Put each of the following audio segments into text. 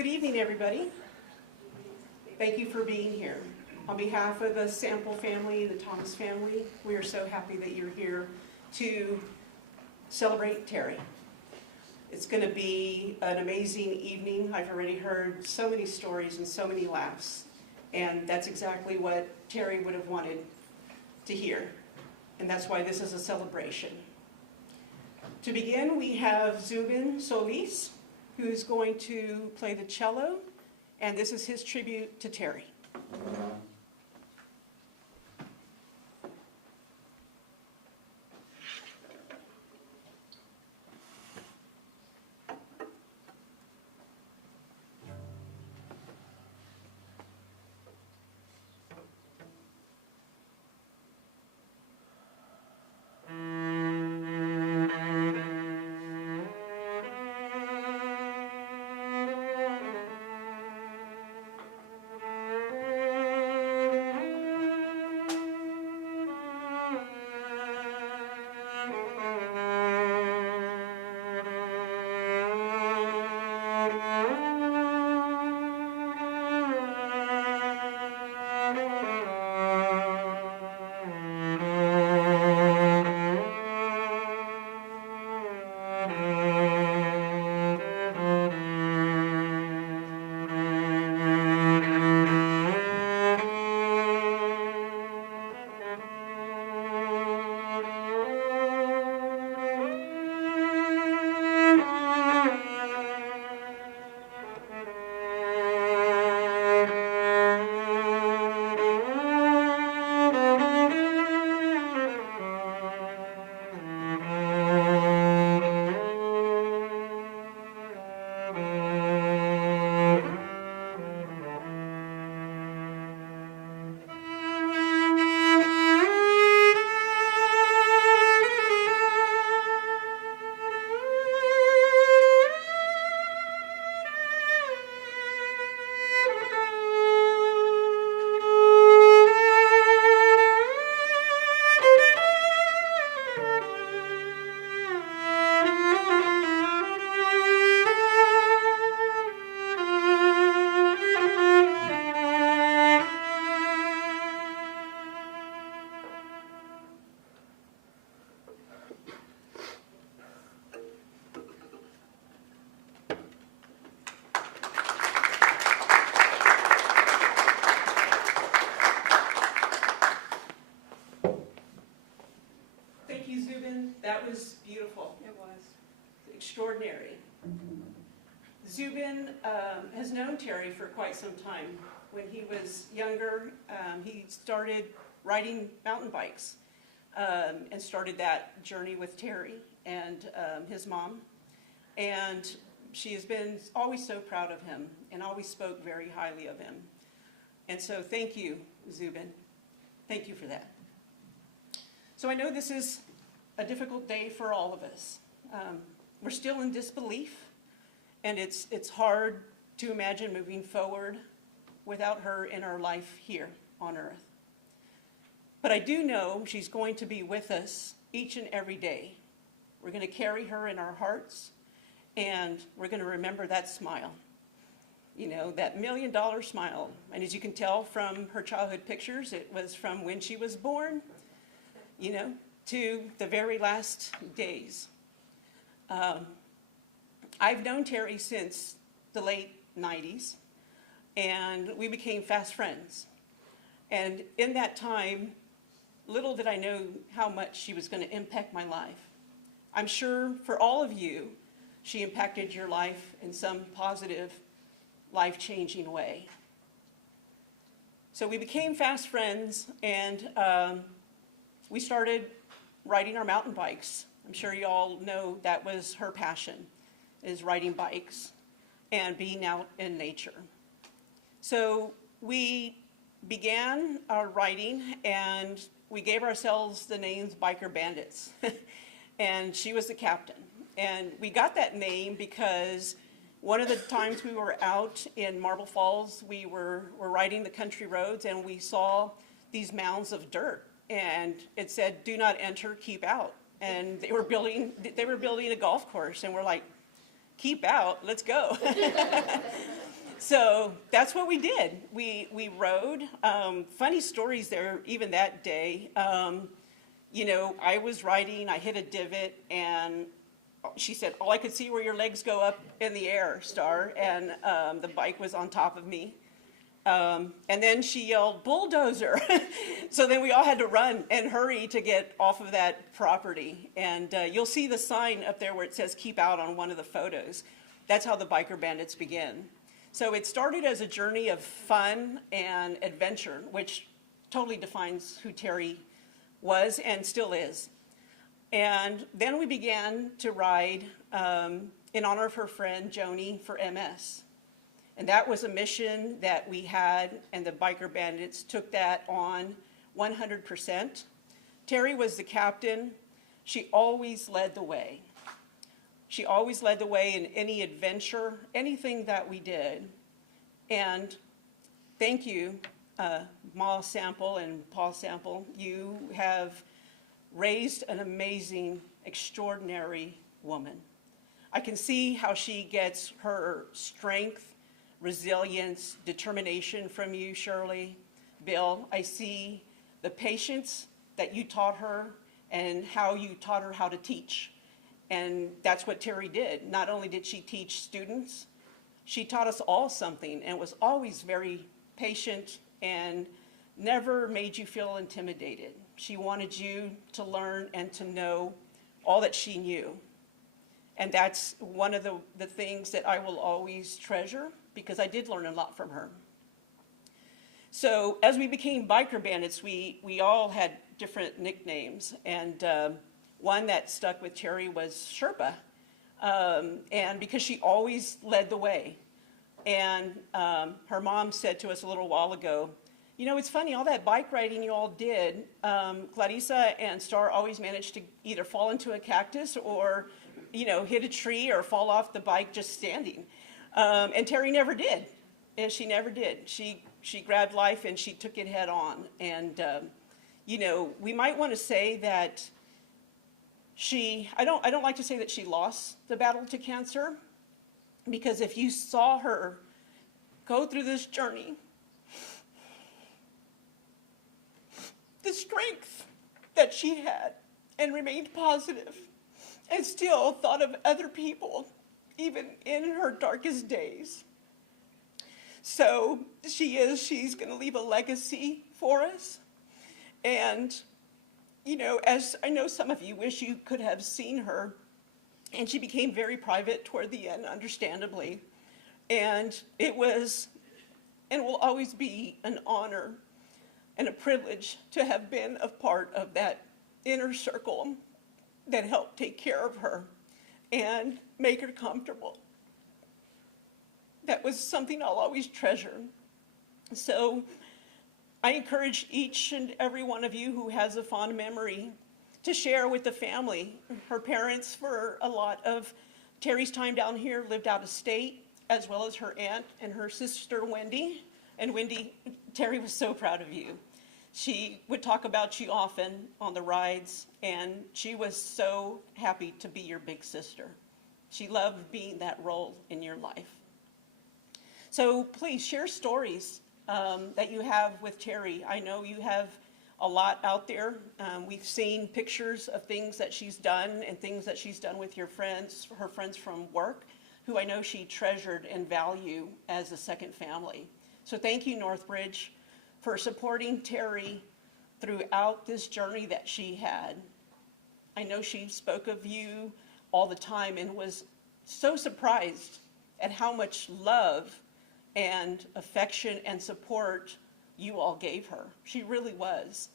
Good evening, everybody. Thank you for being here. On behalf of the Sample family, the Thomas family, we are so happy that you're here to celebrate Terry. It's going to be an amazing evening. I've already heard so many stories and so many laughs, and that's exactly what Terry would have wanted to hear, and that's why this is a celebration. To begin, we have Zubin Solis, who's going to play the cello, and this is his tribute to Terry. That was beautiful. It was. Extraordinary. Zubin has known Terry for quite some time. When he was younger, he started riding mountain bikes and started that journey with Terry and his mom. And she has been always so proud of him and always spoke very highly of him. And so thank you, Zubin. Thank you for that. So I know this is a difficult day for all of us. We're still in disbelief, and it's hard to imagine moving forward without her in our life here on earth. But I do know she's going to be with us each and every day. We're going to carry her in our hearts, and we're going to remember that smile. You know, that $1 million smile. And as you can tell from her childhood pictures, it was from when she was born, you know, to the very last days. I've known Terry since the late 90s, and we became fast friends. And in that time, little did I know how much she was going to impact my life. I'm sure for all of you, she impacted your life in some positive, life-changing way. So we became fast friends, and we started riding our mountain bikes. I'm sure you all know that was her passion, is riding bikes and being out in nature. So we began our riding, and we gave ourselves the names Biker Bandits. And she was the captain. And we got that name because one of the times we were out in Marble Falls, we were riding the country roads, and we saw these mounds of dirt. And it said, "Do not enter, keep out." And they were building a golf course, and we're like, "Keep out, let's go." So that's what we did. We rode. Funny stories there, even that day. You know, I was riding, I hit a divot, and she said, all I could see were your legs go up in the air, Star, and the bike was on top of me. And then she yelled, bulldozer. So then we all had to run and hurry to get off of that property. And you'll see the sign up there where it says keep out on one of the photos. That's how the Biker Bandits begin. So it started as a journey of fun and adventure, which totally defines who Terry was and still is. And then we began to ride in honor of her friend Joni for MS. And that was a mission that we had, and the Biker Bandits took that on 100%. Terry was the captain. She always led the way. She always led the way in any adventure, anything that we did. And thank you, Ma Sample and Paul Sample. You have raised an amazing, extraordinary woman. I can see how she gets her strength, resilience, determination from you, Shirley. Bill, I see the patience that you taught her and how you taught her how to teach. And that's what Terry did. Not only did she teach students, she taught us all something and was always very patient and never made you feel intimidated. She wanted you to learn and to know all that she knew. And that's one of the things that I will always treasure, because I did learn a lot from her. So as we became Biker Bandits, we all had different nicknames. And one that stuck with Terry was Sherpa. And because she always led the way. And her mom said to us a little while ago, you know, it's funny, all that bike riding you all did, Clarissa and Star always managed to either fall into a cactus or, you know, hit a tree or fall off the bike just standing. And Terry never did. And she never did. She grabbed life and she took it head on. And, you know, we might want to say that I don't like to say that she lost the battle to cancer, because if you saw her go through this journey, the strength that she had and remained positive and still thought of other people, even in her darkest days. So she's going to leave a legacy for us. And, you know, as I know some of you wish you could have seen her, and she became very private toward the end, understandably. And it was, and will always be, an honor and a privilege to have been a part of that inner circle that helped take care of her and make her comfortable. That was something I'll always treasure. So I encourage each and every one of you who has a fond memory to share with the family. Her parents, for a lot of Terry's time down here, lived out of state, as well as her aunt and her sister, Wendy. And Wendy, Terry was so proud of you. She would talk about you often on the rides, and she was so happy to be your big sister. She loved being that role in your life. So please share stories that you have with Terry. I know you have a lot out there. We've seen pictures of things that she's done and things that she's done with your friends, her friends from work, who I know she treasured and valued as a second family. So thank you, Northbridge, for supporting Terry throughout this journey that she had. I know she spoke of you all the time and was so surprised at how much love and affection and support you all gave her. She really was.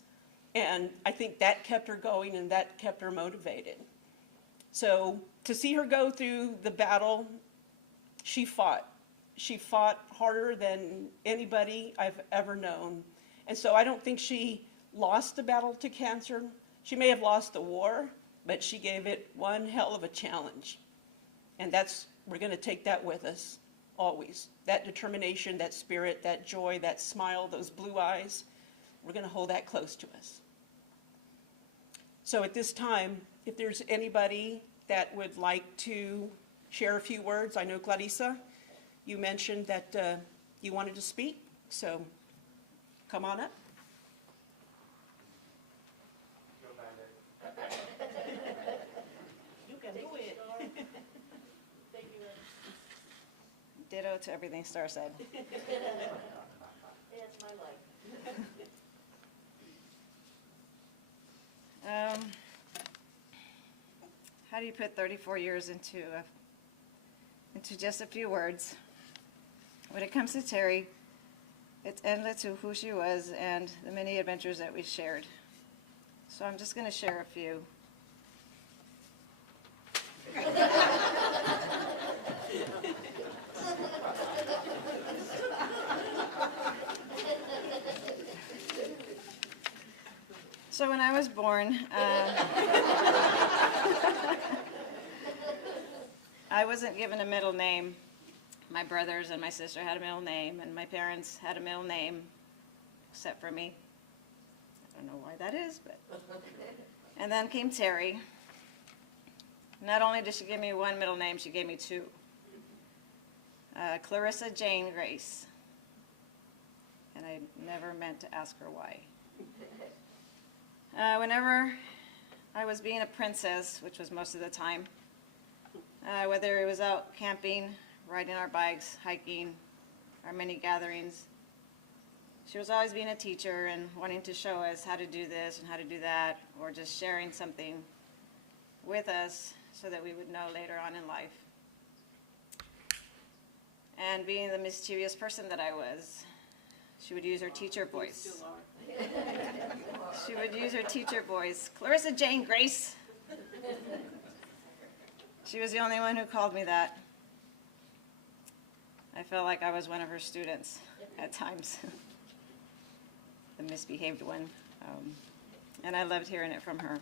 And I think that kept her going and that kept her motivated. So to see her go through the battle, she fought. She fought harder than anybody I've ever known. And so I don't think she lost the battle to cancer. She may have lost the war, but she gave it one hell of a challenge. And we're going to take that with us always. That determination, that spirit, that joy, that smile, those blue eyes, we're going to hold that close to us. So at this time, if there's anybody that would like to share a few words, I know Clarissa, you mentioned that you wanted to speak, so come on up. You can do it. Thank you. Ditto to everything Star said. It's my life. How do you put 34 years into just a few words? When it comes to Terry, it's endless to who she was and the many adventures that we shared. So I'm just going to share a few. So when I was born, I wasn't given a middle name. My brothers and my sister had a middle name, and my parents had a middle name, except for me. I don't know why that is, but. And then came Terry. Not only did she give me one middle name, she gave me two. Clarissa Jane Grace. And I never meant to ask her why. Whenever I was being a princess, which was most of the time, whether it was out camping, riding our bikes, hiking, our many gatherings, she was always being a teacher and wanting to show us how to do this and how to do that, or just sharing something with us so that we would know later on in life. And being the mischievous person that I was, she would use her teacher voice. She would use her teacher voice. Clarissa Jane Grace. She was the only one who called me that. I felt like I was one of her students at times. The misbehaved one. And I loved hearing it from her.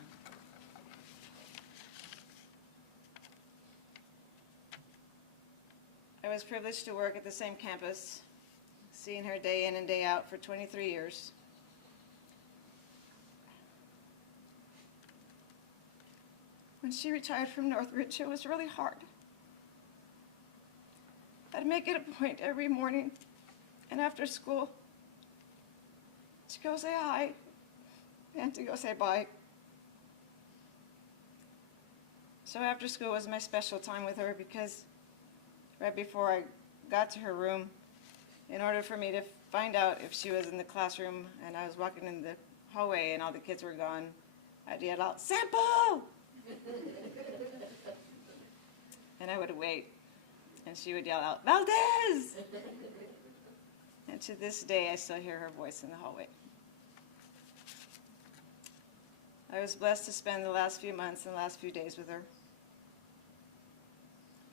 I was privileged to work at the same campus, seeing her day in and day out for 23 years. When she retired from Northridge, it was really hard. I'd make it a point every morning and after school to go say hi and to go say bye. So after school was my special time with her, because right before I got to her room, in order for me to find out if she was in the classroom and I was walking in the hallway and all the kids were gone, I'd yell out, "Sample!" And I would wait, and she would yell out, "Valdez!" And to this day, I still hear her voice in the hallway. I was blessed to spend the last few months and the last few days with her.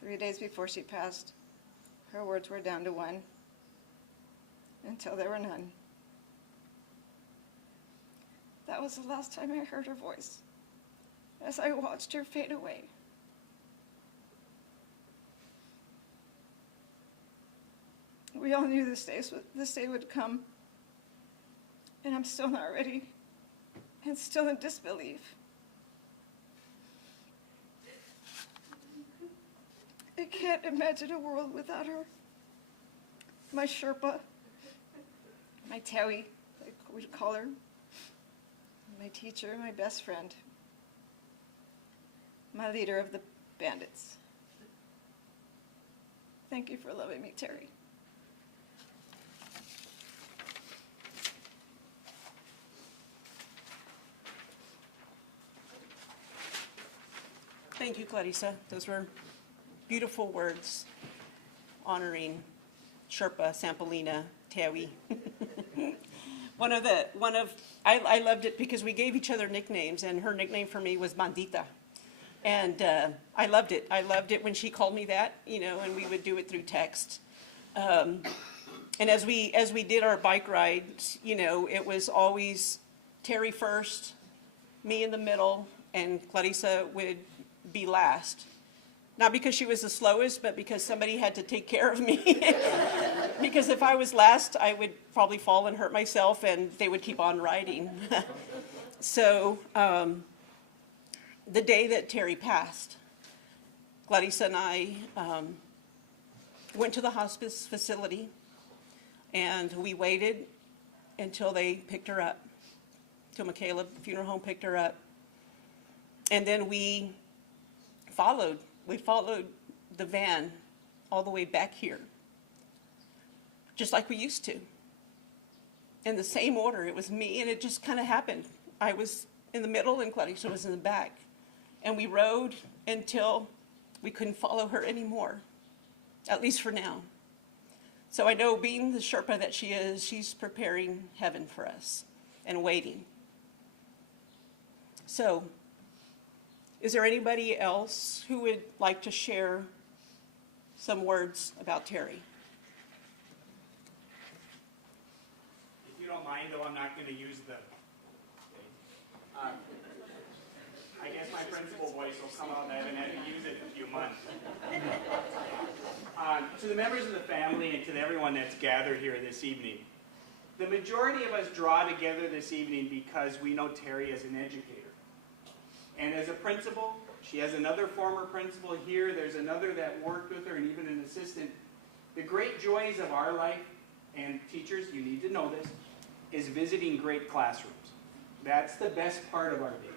3 days before she passed, her words were down to one, until there were none. That was the last time I heard her voice, as I watched her fade away. We all knew this day would come, and I'm still not ready, and still in disbelief. I can't imagine a world without her. My Sherpa, my Terry, like we'd call her, my teacher, my best friend, my leader of the bandits. Thank you for loving me, Terry. Thank you, Clarissa. Those were beautiful words honoring Sherpa, Sampolina, Tewi. I loved it because we gave each other nicknames, and her nickname for me was Bandita. And I loved it. I loved it when she called me that, and we would do it through text. And as we did our bike rides, it was always Terry first, me in the middle, and Clarissa would be last. Not because she was the slowest, but because somebody had to take care of me. Because if I was last, I would probably fall and hurt myself, and they would keep on riding. So the day that Terry passed, Clarissa and I went to the hospice facility, and we waited until they picked her up, till Michaela Funeral Home picked her up. And then we followed the van all the way back here, just like we used to. In the same order, it was me, and it just kind of happened. I was in the middle, and Clarissa was in the back. And we rode until we couldn't follow her anymore, at least for now. So I know, being the Sherpa that she is, she's preparing heaven for us and waiting. So, is there anybody else who would like to share some words about Terry? If you don't mind, though, I'm not going to use the... I guess my principal voice will come out, and I haven't had to use it in a few months. To the members of the family and to everyone that's gathered here this evening, the majority of us draw together this evening because we know Terry as an educator. And as a principal, she has another former principal here, there's another that worked with her, and even an assistant. The great joys of our life, and teachers, you need to know this, is visiting great classrooms. That's the best part of our day.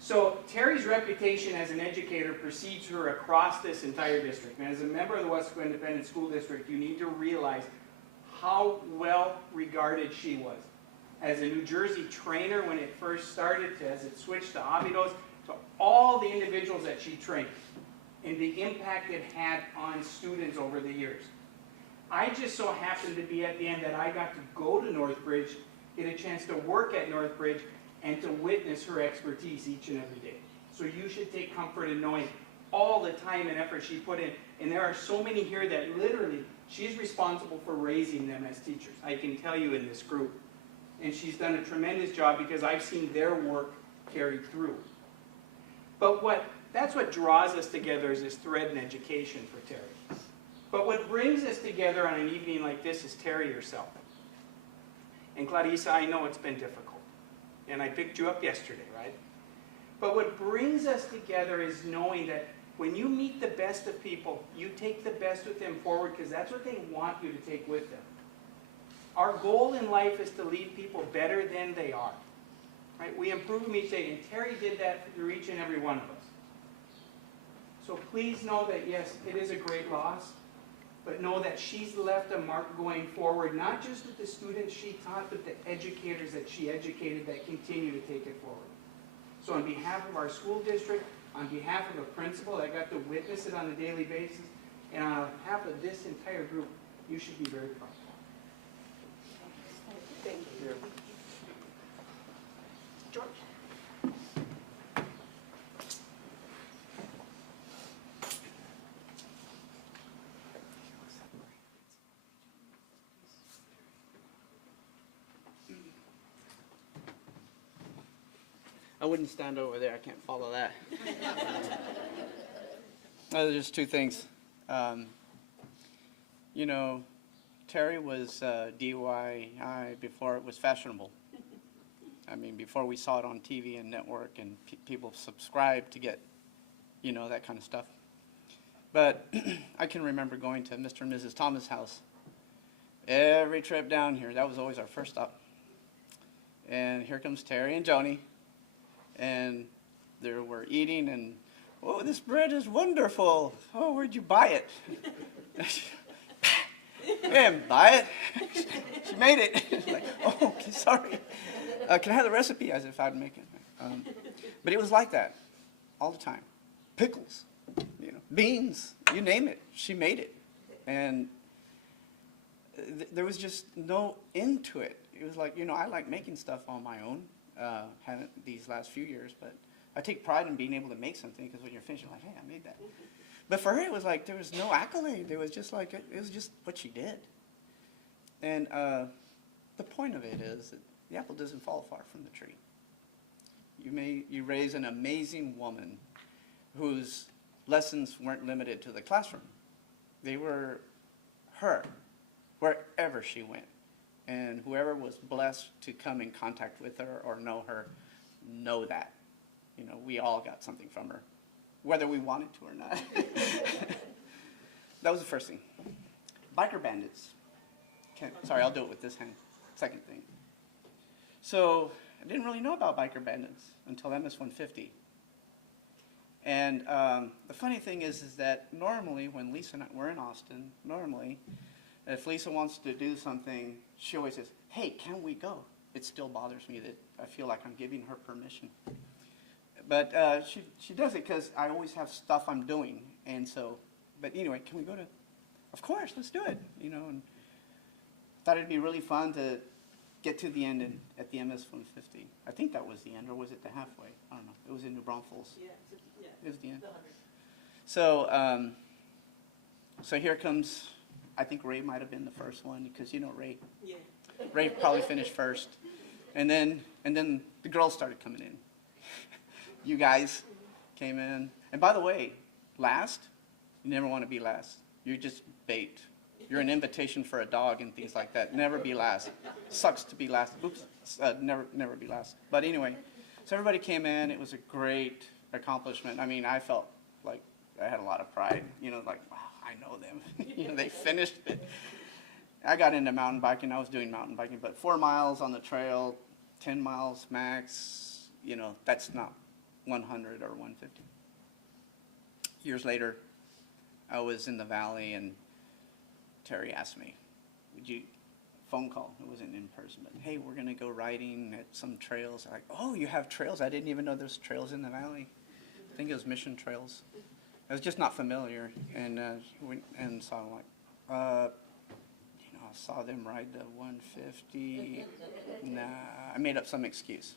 So Terry's reputation as an educator precedes her across this entire district. And as a member of the Wesco Independent School District, you need to realize how well regarded she was. As a New Jersey trainer when it first started, as it switched to Avidos, to all the individuals that she trained, and the impact it had on students over the years. I just so happened to be at the end that I got to go to Northbridge, get a chance to work at Northbridge, and to witness her expertise each and every day. So you should take comfort in knowing all the time and effort she put in. And there are so many here that literally, she's responsible for raising them as teachers. I can tell you in this group. And she's done a tremendous job because I've seen their work carried through. But that's what draws us together, is this thread in education for Terry. But what brings us together on an evening like this is Terry herself. And Clarissa, I know it's been difficult. And I picked you up yesterday, right? But what brings us together is knowing that when you meet the best of people, you take the best with them forward, because that's what they want you to take with them. Our goal in life is to leave people better than they are. Right? We improve them each day, and Terry did that through each and every one of us. So please know that, yes, it is a great loss, but know that she's left a mark going forward, not just with the students she taught, but the educators that she educated that continue to take it forward. So on behalf of our school district, on behalf of a principal that got to witness it on a daily basis, and on behalf of this entire group, you should be very proud. Thank you. George? I wouldn't stand over there. I can't follow that. There's just two things. You know, Terry was DYI before it was fashionable. I mean, before we saw it on TV and network and people subscribed to get, you know, that kind of stuff. But I can remember going to Mr. and Mrs. Thomas' house. Every trip down here, that was always our first stop. And here comes Terry and Joni. And they were eating, and, oh, this bread is wonderful. Oh, where'd you buy it? I didn't buy it. She made it. Like, oh, okay, sorry. Can I have the recipe? As if I'd make it. But it was like that all the time. Pickles, you know, beans, you name it. She made it. And there was just no end to it. It was like, you know, I like making stuff on my own. Haven't these last few years, but I take pride in being able to make something, because when you're finished, you're like, hey, I made that. But for her, it was like there was no accolade. It was just like, it was just what she did. And the point of it is that the apple doesn't fall far from the tree. You raise an amazing woman whose lessons weren't limited to the classroom. They were her, wherever she went. And whoever was blessed to come in contact with her or know her, know that. You know, we all got something from her, whether we wanted to or not. that was the first thing. Biker bandits. Sorry, I'll do it with this hand. Second thing. So I didn't really know about biker bandits until MS-150. And the funny thing is that normally when Lisa and I, we're in Austin, normally if Lisa wants to do something, she always says, hey, can we go? It still bothers me that I feel like I'm giving her permission. But she does it because I always have stuff I'm doing. And so, but anyway, can we go to, of course, let's do it. You know, and thought it'd be really fun to get to the end at the MS-150. I think that was the end, or was it the halfway? I don't know. It was in New Braunfels. Yeah, It was the end. the 100. So, so here comes, I think Ray might have been the first one, because you know Ray. Yeah. Ray probably finished first. And then the girls started coming in. You guys came in. And by the way, last, you never want to be last. You're just bait. You're an invitation for a dog and things like that. Never be last. Sucks to be last. Oops, never be last. But anyway, so everybody came in. It was a great accomplishment. I mean, I felt like I had a lot of pride. You know, like, wow, I know them. You know, they finished it. I got into mountain biking. I was doing mountain biking, but 4 miles on the trail, 10 miles max, you know, that's not 100 or 150. Years later, I was in the valley, and Terry asked me, would you, phone call, it wasn't in person, but hey, we're going to go riding at some trails. I'm like, oh, you have trails? I didn't even know there's trails in the valley. I think it was Mission Trails. I was just not familiar, and so I'm like, you know, I saw them ride the 150. Nah, I made up some excuse.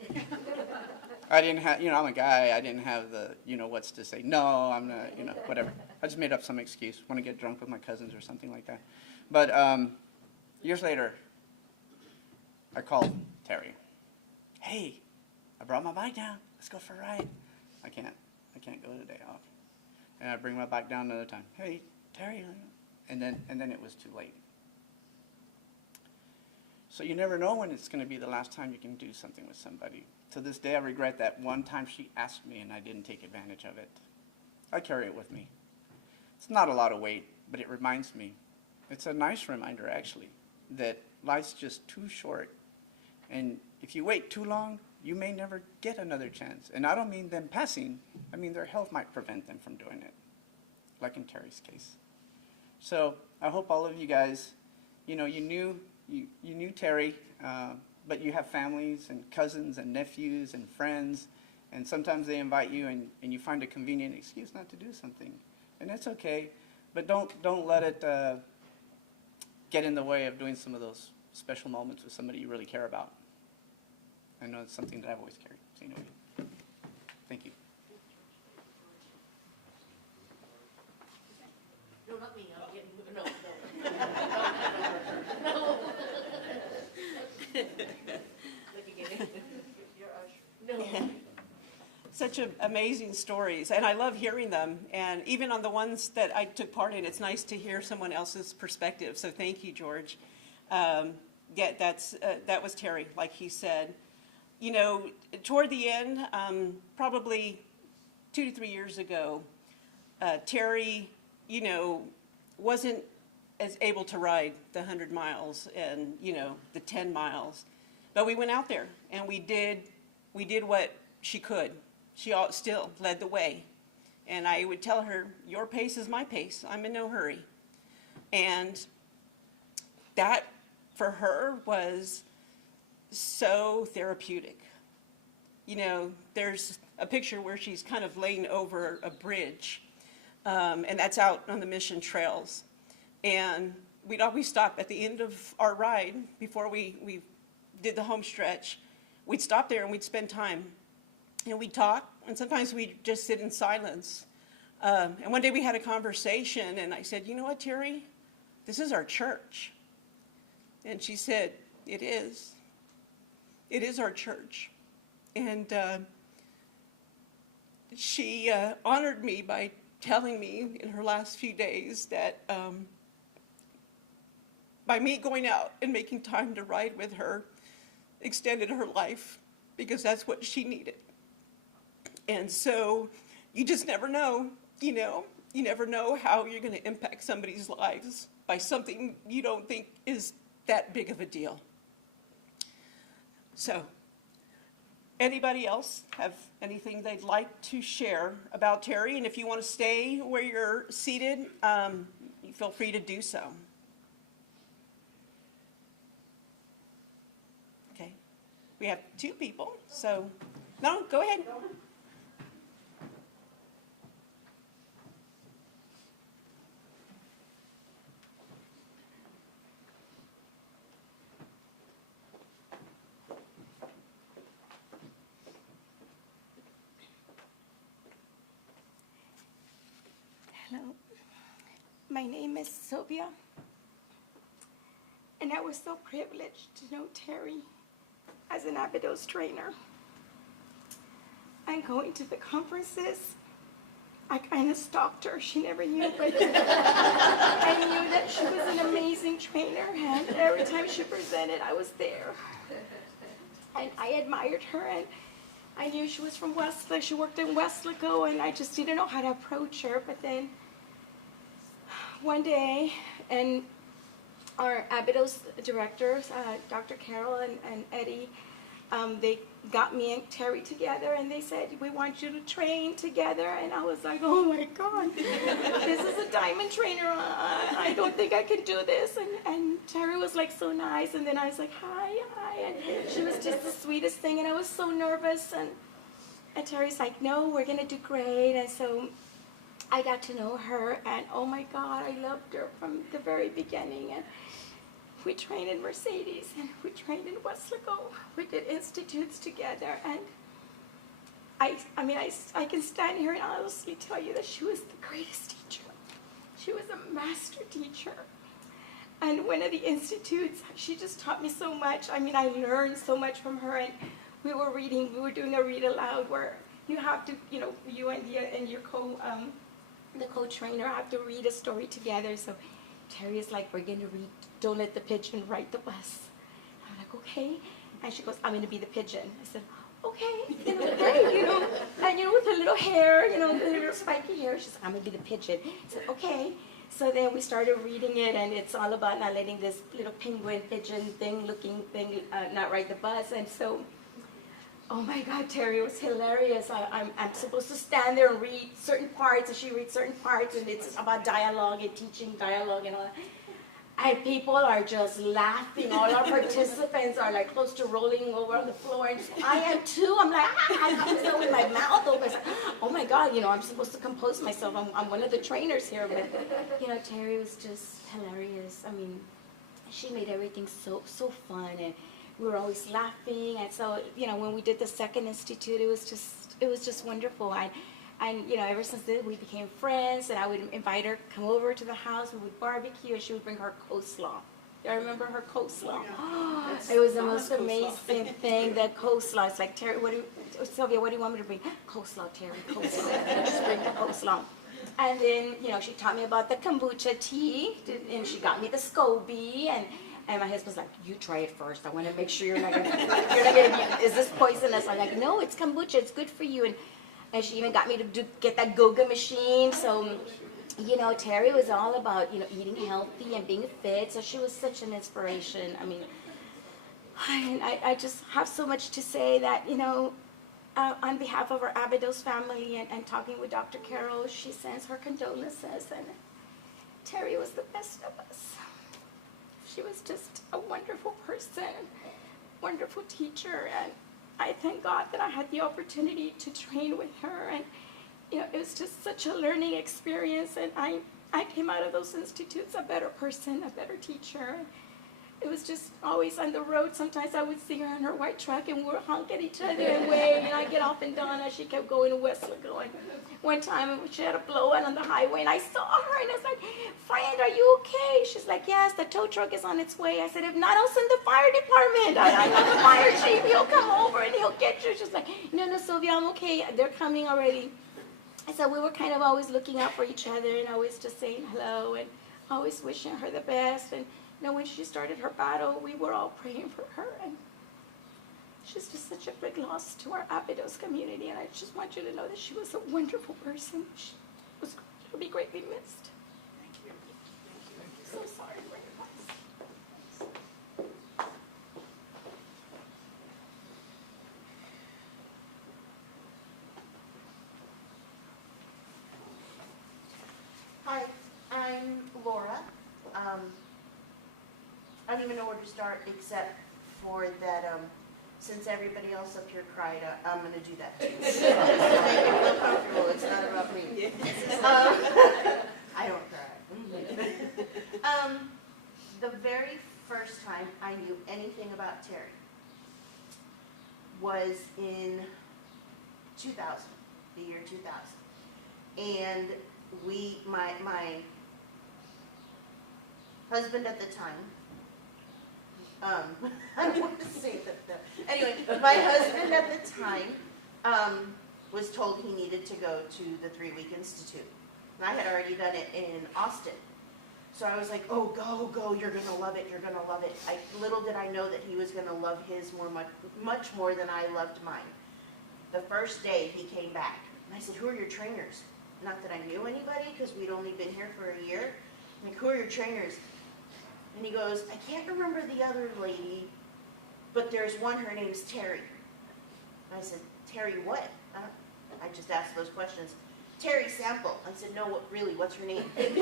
I didn't have, you know, I'm a guy. I didn't have the, you know, what's to say. No, I'm not, you know, whatever. I just made up some excuse. Want to get drunk with my cousins or something like that. But years later, I called Terry. Hey, I brought my bike down. Let's go for a ride. I can't go today. Okay. And I bring my bike down another time. Hey, Terry. And then it was too late. So you never know when it's going to be the last time you can do something with somebody. To this day, I regret that one time she asked me and I didn't take advantage of it. I carry it with me. It's not a lot of weight, but it reminds me. It's a nice reminder, actually, that life's just too short. And if you wait too long, you may never get another chance. And I don't mean them passing. I mean their health might prevent them from doing it, like in Terry's case. So I hope all of you guys, you know, you knew Terry, but you have families and cousins and nephews and friends, and sometimes they invite you and you find a convenient excuse not to do something. And that's okay, but don't let it get in the way of doing some of those special moments with somebody you really care about. I know it's something that I've always carried. So anyway, thank you. No, not me. I'm getting, no. No. Look again. You're Ush. No. Such amazing stories, and I love hearing them. And even on the ones that I took part in, it's nice to hear someone else's perspective. So thank you, George. Yeah, that was Terry, like he said. You know, toward the end, probably 2 to 3 years ago, Terry, you know, wasn't as able to ride the 100 miles and, you know, the 10 miles. But we went out there and we did what she could. She still led the way. And I would tell her, your pace is my pace. I'm in no hurry. And that, for her, was so therapeutic. You know, there's a picture where she's kind of laying over a bridge, and that's out on the Mission Trails. And we'd always stop at the end of our ride, before we did the home stretch. We'd stop there and we'd spend time. And we'd talk, and sometimes we'd just sit in silence. And one day we had a conversation, and I said, you know what, Terry? This is our church. And she said, it is. It is our church. And she honored me by telling me in her last few days that by me going out and making time to ride with her extended her life, because that's what she needed. And so you just never know, you know. you never know how you're going to impact somebody's lives by something you don't think is that big of a deal. So, anybody else have anything they'd like to share about Terry? And if you want to stay where you're seated, you feel free to do so. Okay, we have 2 people, so, no, go ahead. Hello, my name is Sylvia, and I was so privileged to know Terry as an Abydos trainer. And going to the conferences, I kind of stalked her. She never knew, but I knew that she was an amazing trainer, and every time she presented, I was there. And I admired her, and I knew she was from Westlake. She worked in Westlake, and I just didn't know how to approach her. But then one day, and our Abydos directors, Dr. Carol and Eddie, they got me and Terry together, and they said, we want you to train together. And I was like, oh my God, this is a diamond trainer. I don't think I can do this. And Terry was like so nice. And then I was like, hi. And she was just the sweetest thing. And I was so nervous. And Terry's like, no, we're going to do great. And so I got to know her. And oh my God, I loved her from the very beginning. And we trained in Mercedes, and we trained in Westlake. We did institutes together, and I can stand here and honestly tell you that she was the greatest teacher. She was a master teacher. And one of the institutes, she just taught me so much. I mean, I learned so much from her, and we were doing a read aloud where you have to, you and your the co-trainer have to read a story together. So Terry is like, we're going to read Don't Let the Pigeon Ride the Bus. I'm like, okay. And she goes, I'm going to be the pigeon. I said, okay, great, And, with her little hair, the little spiky hair, she's like, I'm going to be the pigeon. I said, okay. So then we started reading it, and it's all about not letting this little penguin pigeon looking thing not ride the bus. And so, oh my God, Terry was hilarious. I'm supposed to stand there and read certain parts, and she reads certain parts, and it's about dialogue and teaching dialogue and all that. And people are just laughing. All our participants are like close to rolling over on the floor. And I am too. I'm like, I'm still with my mouth open. Like, oh my God, I'm supposed to compose myself. I'm one of the trainers here. But, Terry was just hilarious. I mean, she made everything so fun. And we were always laughing. And so, when we did the second institute, it was just wonderful. And ever since then, we became friends, and I would invite her, come over to the house, we would barbecue, and she would bring her coleslaw. I remember her coleslaw. Oh, it was the most amazing thing, that coleslaw. It's like, Terry, Sylvia, what do you want me to bring? Coleslaw, Terry, coleslaw. Just bring the coleslaw. And then, she taught me about the kombucha tea, and she got me the SCOBY, and my husband's like, you try it first. I want to make sure you're not gonna is this poisonous? I'm like, no, it's kombucha, it's good for you. And she even got me to get that Goga machine. So, Terry was all about, eating healthy and being fit. So she was such an inspiration. I mean, I just have so much to say that, on behalf of our Abydos family and talking with Dr. Carol, she sends her condolences. And Terry was the best of us. She was just a wonderful person, wonderful teacher, and I thank God that I had the opportunity to train with her, and it was just such a learning experience, and I came out of those institutes a better person, a better teacher. It was just always on the road. Sometimes I would see her in her white truck, and we would honk at each other and wave, and I'd get off in Donna. She kept going to Westlake. One time she had a blowout on the highway, and I saw her, and I was like, friend, are you okay? She's like, yes, the tow truck is on its way. I said, if not, I'll send the fire department. I know the fire chief. He'll come over, and he'll get you. She's like, no, Sylvia, I'm okay. They're coming already. And so we were kind of always looking out for each other, and always just saying hello, and always wishing her the best. And when she started her battle, we were all praying for her, and she's just such a big loss to our Abydos community, and I just want you to know that she was a wonderful person. She was great. You'll be greatly missed. So sorry for your loss. Hi, I'm Laura. I don't even know where to start except for that, since everybody else up here cried, I'm going to do that too. Just to make you feel comfortable, it's not about me. I don't cry. The very first time I knew anything about Terry was in 2000, the year 2000. And my husband at the time, I don't want to say that. Anyway, my husband at the time was told he needed to go to the 3-week institute. And I had already done it in Austin. So I was like, oh, go, you're going to love it, you're going to love it. Little did I know that he was going to love his much more than I loved mine. The first day he came back, and I said, who are your trainers? Not that I knew anybody, because we'd only been here for a year. I'm like, who are your trainers? And he goes, I can't remember the other lady, but there's one, her name's Terry. And I said, Terry what? I just asked those questions. Terry Sample. I said, no, really, what's her name? Terry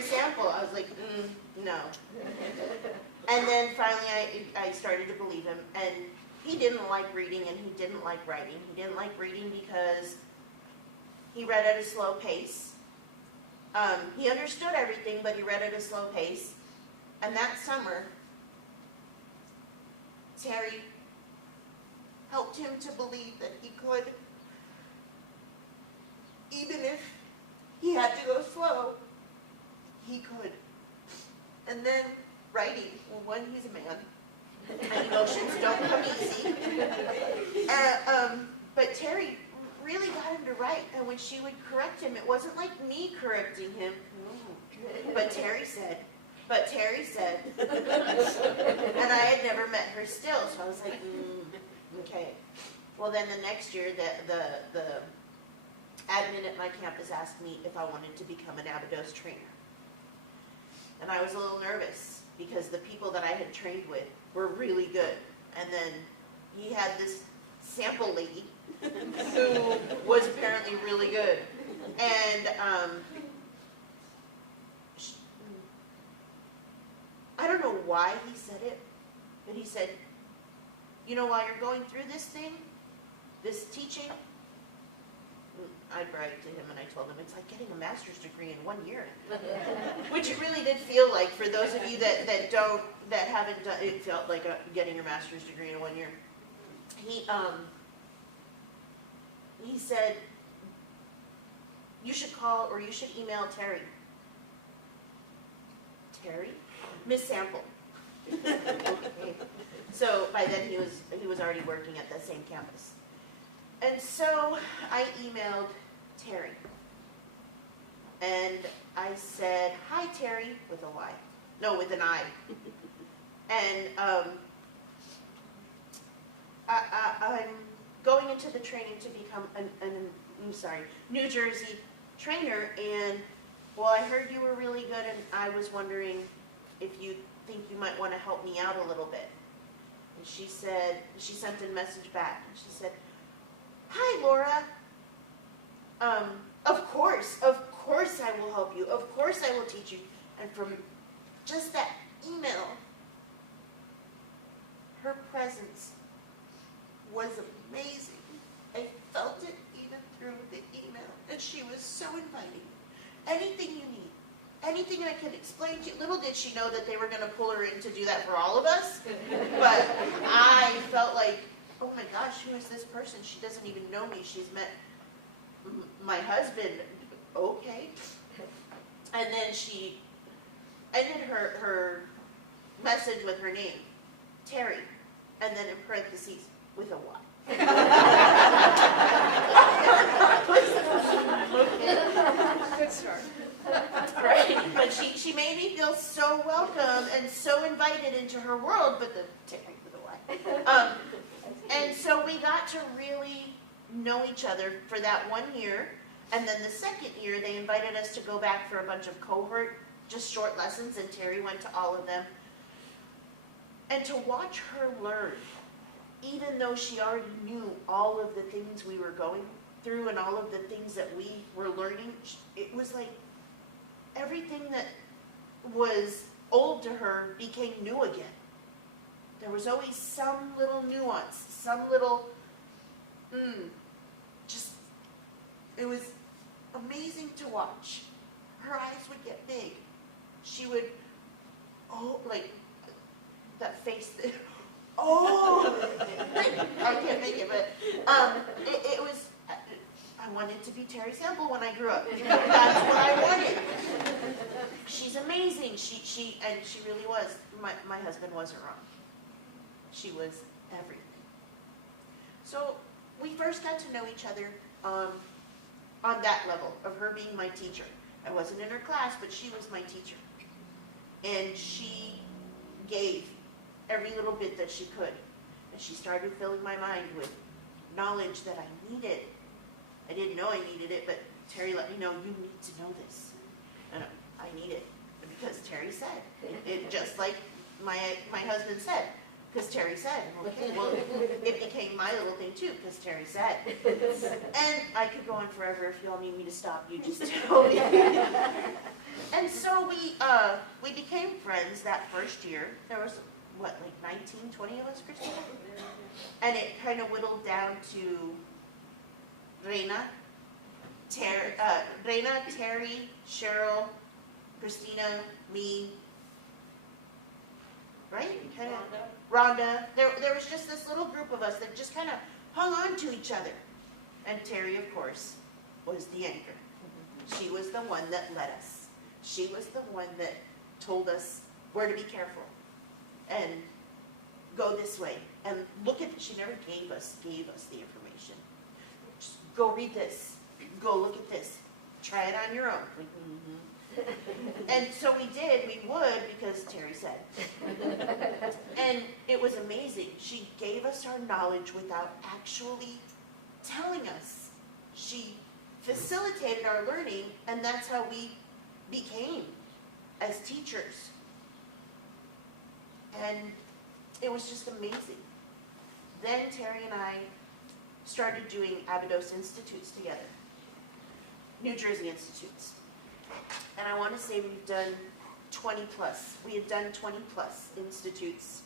Sample. I was like, no. And then finally I started to believe him, and he didn't like reading and he didn't like writing. He didn't like reading because he read at a slow pace. He understood everything, but he read at a slow pace. And that summer, Terry helped him to believe that he could, even if he had to go slow, he could. And then writing, well, one, he's a man, and emotions don't come easy. But Terry really got him to write, and when she would correct him, it wasn't like me correcting him, but Terry said, and I had never met her still, so I was like, okay. Well, then the next year, the admin at my campus asked me if I wanted to become an Abydos trainer. And I was a little nervous because the people that I had trained with were really good. And then he had this sample lady who was apparently really good. And I don't know why he said it, but he said, you know, while you're going through this thing, this teaching, I'd write to him and I told him, it's like getting a master's degree in 1 year. Which it really did feel like, for those of you that haven't done, it felt like getting your master's degree in 1 year. He said, you should call or you should email Terry. Terry? Miss Sample. Okay. So by then he was already working at the same campus. And so I emailed Terry. And I said, hi Terry, with a Y. No, with an I. And I'm going into the training to become New Jersey trainer, and well, I heard you were really good, and I was wondering if you think you might want to help me out a little bit. And she said, she sent a message back, and she said, hi Laura, of course I will help you, of course I will teach you. And from just that email, her presence was amazing. I felt it even through the email, and she was so inviting. Anything you need, anything I could explain to you. Little did she know that they were going to pull her in to do that for all of us, but I felt like, oh my gosh, who is this person? She doesn't even know me. She's met my husband. Okay. And then she ended her message with her name, Terry, and then in parentheses, with a Y. Good start. Right? But she made me feel so welcome and so invited into her world, but the Terry with a Y. And so we got to really know each other for that 1 year. And then the second year, they invited us to go back for a bunch of cohort, just short lessons, and Terry went to all of them. And to watch her learn, even though she already knew all of the things we were going through and all of the things that we were learning, it was like everything that was old to her became new again. There was always some little nuance, some little, just, it was amazing to watch. Her eyes would get big. She would, like, that face, I can't make it, but it was, I wanted to be Terry Sample when I grew up. That's what I wanted. She's amazing. She really was. My husband wasn't wrong. She was everything. So we first got to know each other on that level of her being my teacher. I wasn't in her class, but she was my teacher. And she gave every little bit that she could. And she started filling my mind with knowledge that I needed. I didn't know I needed it, but Terry let me know, you need to know this. And I need it. Because Terry said. It just like my husband said. Because Terry said. Okay, well, it became my little thing too, because Terry said. And I could go on forever. If you all need me to stop, you just tell me. And so we became friends that first year. There was, what, like 19, 20 of us, Christina? And it kind of whittled down to Reina, Terry, Cheryl, Christina, me, right? Kind of Rhonda. There was just this little group of us that just kind of hung on to each other. And Terry, of course, was the anchor. She was the one that led us. She was the one that told us where to be careful and go this way. And look at, she never gave us the information. Just go read this. Go look at this. Try it on your own. And so we did. We would because Terry said. And it was amazing. She gave us our knowledge without actually telling us. She facilitated our learning, and that's how we became as teachers. And it was just amazing. Then Terry and I started doing Abydos Institutes together. New Jersey Institutes. And I want to say we've done 20 plus. We had done 20 plus institutes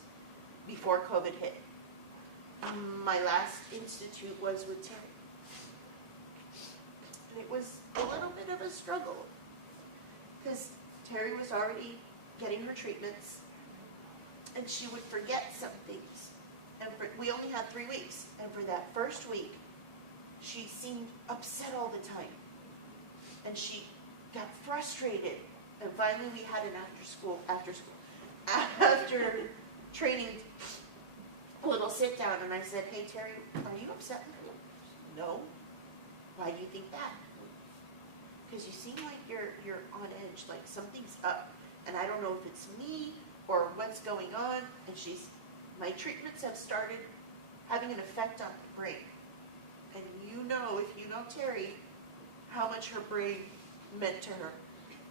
before COVID hit. My last institute was with Terry. And it was a little bit of a struggle because Terry was already getting her treatments and she would forget some things. And we only had 3 weeks. And for that first week, she seemed upset all the time. And she got frustrated. And finally we had an after training, a little sit down. And I said, hey Terry, are you upset? No. Why do you think that? Because you seem like you're on edge, like something's up. And I don't know if it's me or what's going on. And my treatments have started having an effect on the brain. And you know, if you know Terry, how much her brain meant to her,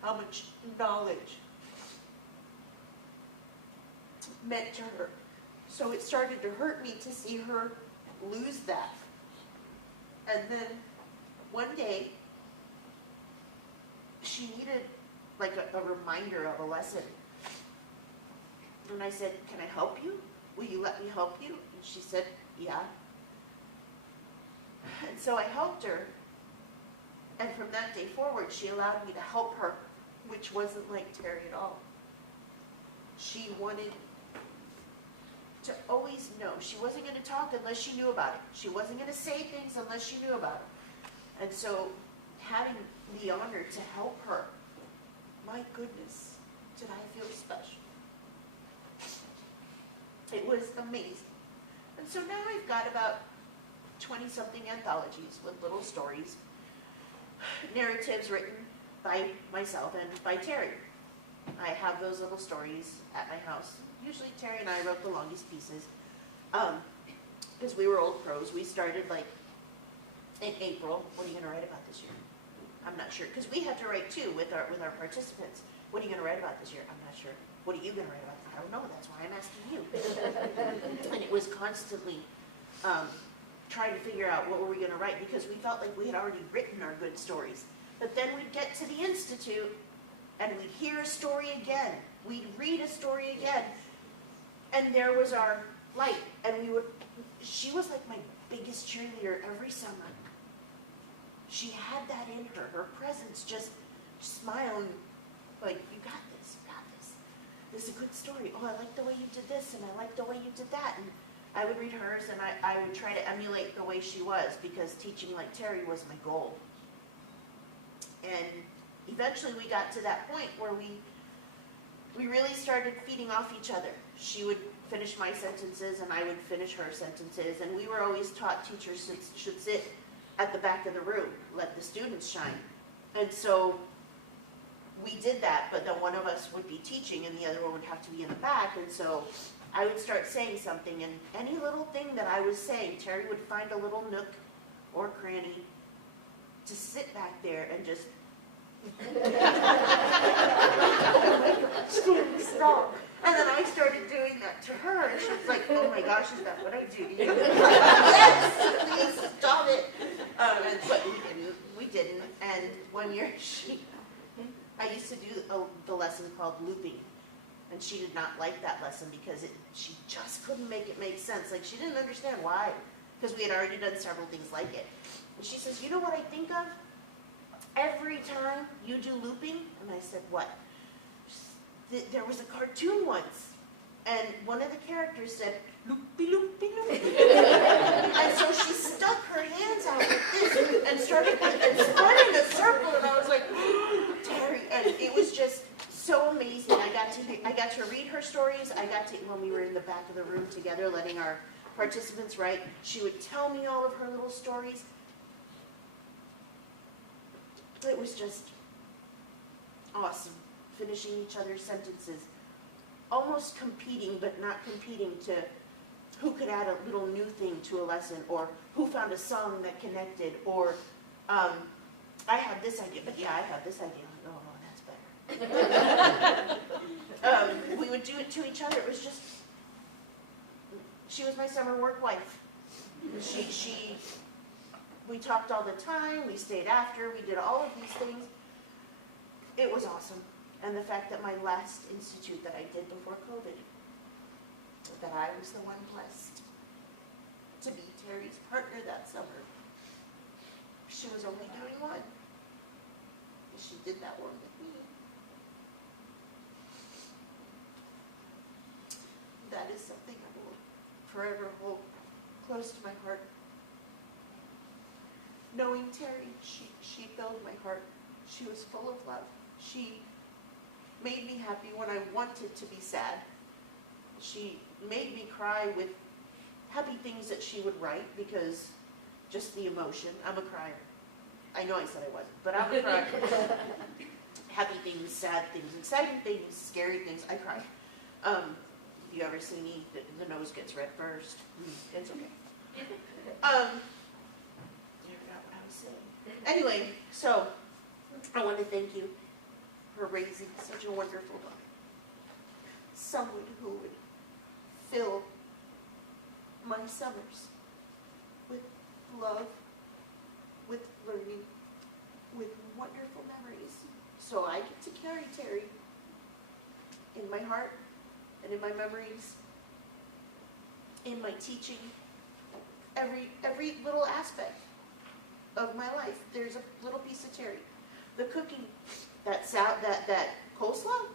how much knowledge meant to her. So it started to hurt me to see her lose that. And then one day, she needed like a reminder of a lesson. And I said, can I help you? Will you let me help you? And she said, yeah. And so I helped her. And from that day forward, she allowed me to help her, which wasn't like Terry at all. She wanted to always know. She wasn't going to talk unless she knew about it. She wasn't going to say things unless she knew about it. And so having the honor to help her, my goodness, did I feel special. It was amazing. And so now I've got about 20-something anthologies with little stories, narratives written by myself and by Terry. I have those little stories at my house. Usually Terry and I wrote the longest pieces because we were old pros. We started like in April. What are you going to write about this year? I'm not sure, because we had to write too with our participants. What are you going to write about this year? I'm not sure. What are you going to write about? I don't know. That's why I'm asking you. And it was constantly trying to figure out what were we going to write, because we felt like we had already written our good stories. But then we'd get to the institute and we'd hear a story again. We'd read a story again. And there was our light. And she was like my biggest cheerleader every summer. She had that in her. Her presence, just smiling, like, you got this, you got this. This is a good story. Oh, I like the way you did this, and I like the way you did that. And I would read hers, and I would try to emulate the way she was, because teaching like Terry was my goal. And eventually we got to that point where we really started feeding off each other. She would finish my sentences, and I would finish her sentences. And we were always taught teachers should sit at the back of the room, let the students shine. And so we did that, but then one of us would be teaching and the other one would have to be in the back. And so I would start saying something, and any little thing that I was saying, Terry would find a little nook or cranny to sit back there and just stop. And then I started doing that to her, and she was like, oh my gosh, is that what I do to you? Yes, please stop it. But we didn't. And one year I used to do the lesson called looping. And she did not like that lesson because she just couldn't make it make sense. Like, she didn't understand why, because we had already done several things like it. And she says, you know what I think of? Every time you do looping, and I said, what? There was a cartoon once, and one of the characters said, loopy, loopy, loopy. And so she stuck her hands out like this and started and spun in a circle, and I was like, Terry, and it was just so amazing. I got to read her stories. When we were in the back of the room together, letting our participants write, she would tell me all of her little stories. It was just awesome, finishing each other's sentences, almost competing, but not competing, to who could add a little new thing to a lesson, or who found a song that connected, or I have this idea, but yeah, I have this idea. Oh, that's better. We would do it to each other. It was just, she was my summer work wife. We talked all the time, we stayed after, we did all of these things. It was awesome. And the fact that my last institute that I did before COVID, that I was the one blessed to be Terry's partner that summer. She was only doing one. She did that one with me. That is something I will forever hold close to my heart. Knowing Terry, she filled my heart. She was full of love. She made me happy when I wanted to be sad. She made me cry with happy things that she would write, because just the emotion. I'm a crier. I know I said I wasn't, but I'm a crier. Happy things, sad things, exciting things, scary things, I cry. You ever see me, the nose gets red first? It's okay. Anyway, so I want to thank you for raising such a wonderful daughter. Someone who would fill my summers with love, with learning, with wonderful memories. So I get to carry Terry in my heart and in my memories, in my teaching, every little aspect of my life. There's a little piece of Terry. The cooking, that coleslaw,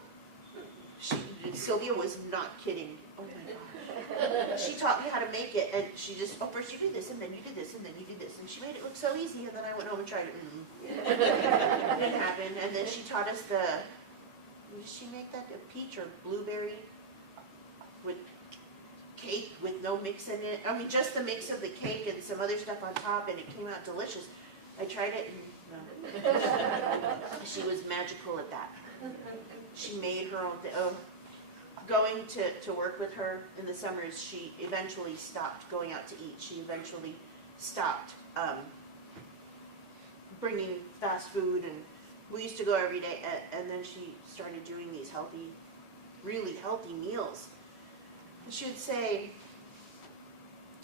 Sylvia was not kidding. Oh my gosh. She taught me how to make it, and she just, first you do this, and then you do this, and then you do this. And she made it look so easy, and then I went home and tried it. It didn't happen. And then she taught us did she make that a peach or blueberry with cake with no mix in it? I mean, just the mix of the cake and some other stuff on top, and it came out delicious. I tried it, and no. She was magical at that. She made her own thing. Going to work with her in the summers, she eventually stopped going out to eat. She eventually stopped bringing fast food, and we used to go every day, and then she started doing these healthy, really healthy meals. And she would say,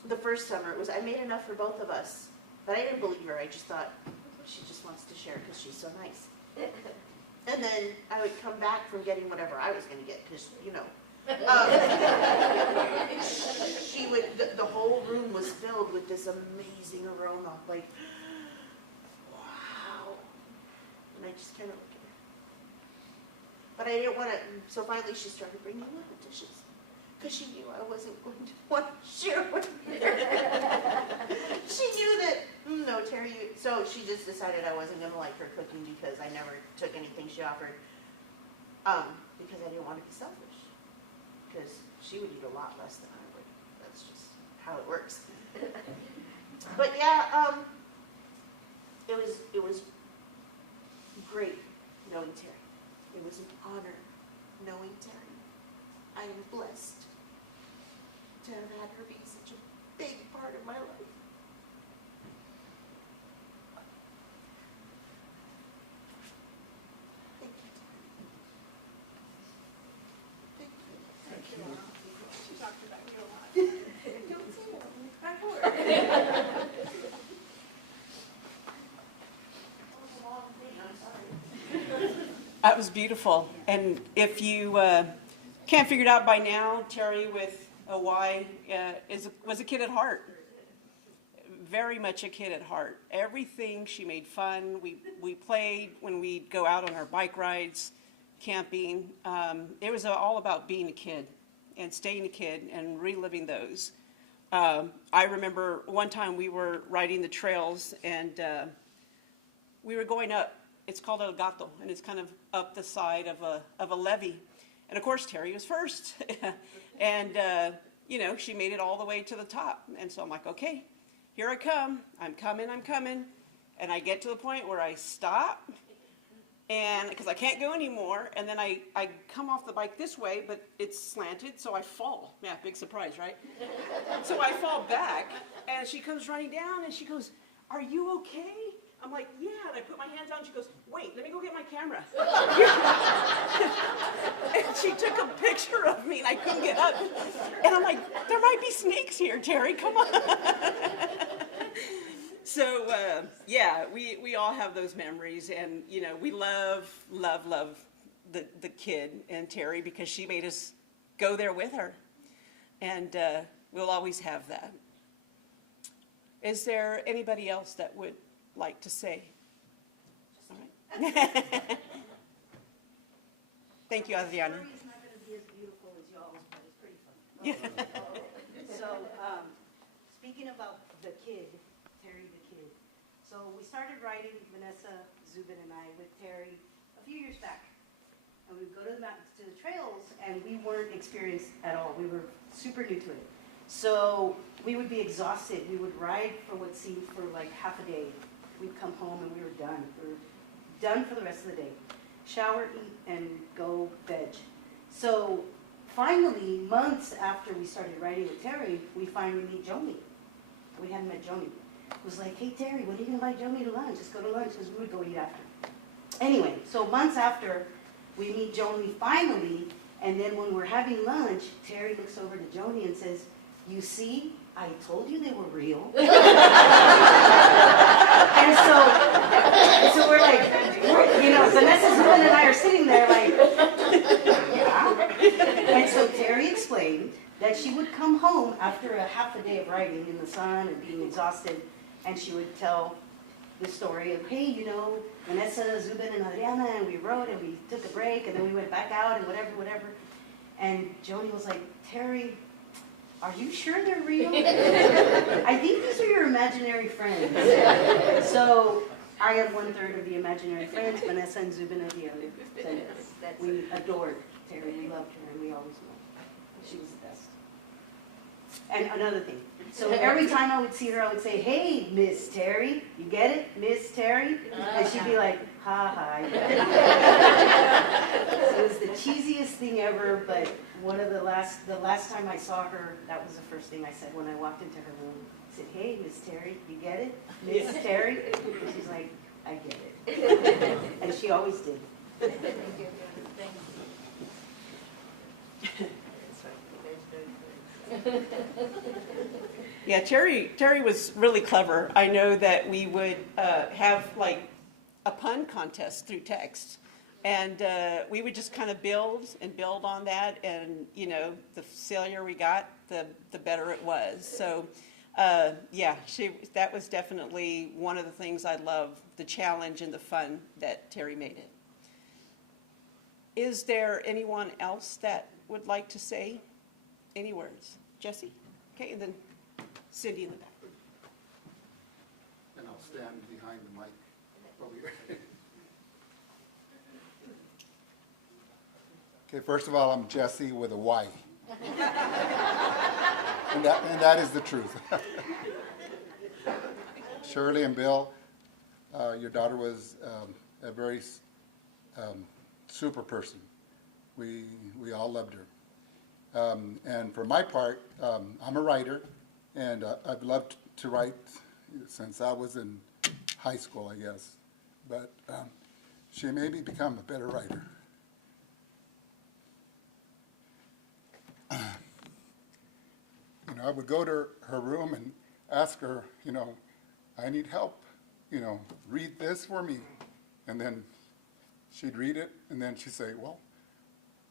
the first summer, it was, I made enough for both of us. But I didn't believe her. I just thought, she just wants to share because she's so nice. And then I would come back from getting whatever I was going to get, because, you know. She would, the whole room was filled with this amazing aroma, like, wow. And I just kind of looked at her. But I didn't want to, so finally she started bringing little dishes, because she knew I wasn't going to want to share with her. She knew that, no, Terry, so she just decided I wasn't going to like her cooking because I never took anything she offered, because I didn't want to be selfish. Because she would eat a lot less than I would. That's just how it works. But yeah, it was great knowing Terry. It was an honor knowing Terry. I am blessed to have had her be such a big part of my life. Thank you, Terry. Thank you. She talked about you a lot. Don't say that. Back over. That was beautiful. And if you can't figure it out by now, Terry with a Y was a kid at heart. Very much a kid at heart. Everything she made fun. We played when we'd go out on our bike rides, camping. It was all about being a kid and staying a kid and reliving those. I remember one time we were riding the trails and we were going up. It's called El Gato, and it's kind of up the side of a levee. And of course, Terry was first. And, you know, she made it all the way to the top. And so I'm like, okay, here I come. I'm coming. And I get to the point where I stop, and because I can't go anymore. And then I come off the bike this way, but it's slanted, so I fall. Yeah, big surprise, right? So I fall back, and she comes running down, and she goes, "Are you okay?" I'm like, "Yeah," and I put my hands down. She goes, "Wait, let me go get my camera." And she took a picture of me, and I couldn't get up. And I'm like, "There might be snakes here, Terry. Come on." So yeah, we all have those memories, and you know, we love the kid and Terry because she made us go there with her, and we'll always have that. Is there anybody else that would like to say? All right. Thank you, Adriana. It's not going to be as beautiful as y'all's, but it's pretty fun. Yeah. So, speaking about the kid, Terry the kid. So we started riding, Vanessa, Zubin, and I, with Terry a few years back. And we would go to the mountains, to the trails, and we weren't experienced at all. We were super new to it. So we would be exhausted. We would ride for what seemed for like half a day. We'd come home and we were done. We were done for the rest of the day. Shower, eat, and go veg. So finally, months after we started riding with Terry, we finally meet Joni. We hadn't met Joni. It was like, "Hey Terry, when are you going to invite Joni to lunch? Let's go to lunch," because we would go eat after. Anyway, so months after, we meet Joni finally, and then when we're having lunch, Terry looks over to Joni and says, "You see, I told you they were real." And so we're like, you know, Vanessa, Zubin, and I are sitting there like, yeah. And so Terry explained that she would come home after a half a day of riding in the sun and being exhausted, and she would tell the story of, "Hey, you know, Vanessa, Zubin, and Adriana, and we rode, and we took a break, and then we went back out, and whatever. And Joni was like, "Terry, are you sure they're real? I think these are your imaginary friends." So I am 1/3 of the imaginary friends. Vanessa and Zubin are the other. So we adored Terry. We loved her, and we always will. She was the best. And another thing. So every time I would see her, I would say, "Hey, Miss Terry." You get it? Miss Terry? And she'd be like, "Ha ha." It was the cheesiest thing ever, but one of the last time I saw her, that was the first thing I said when I walked into her room. I said, "Hey, Miss Terry, you get it? Miss Terry?" And she's like, I get it. And she always did. Thank you. Thank you. That's right. Yeah, Terry was really clever. I know that we would have like a pun contest through text. And we would just kind of build and build on that. And, you know, the sillier we got, the better it was. So, yeah, that was definitely one of the things I love, the challenge and the fun that Terry made it. Is there anyone else that would like to say any words? Jesse? Okay, and then Cindy in the back. And I'll stand behind the mic over here. Okay, first of all, I'm Jesse with a Y. and that is the truth. Shirley and Bill, your daughter was a very super person. We all loved her. And for my part, I'm a writer, and I've loved to write since I was in high school, I guess. But she made me become a better writer. You know, I would go to her room and ask her, you know, I need help, you know, read this for me. And then she'd read it, and then she'd say, well,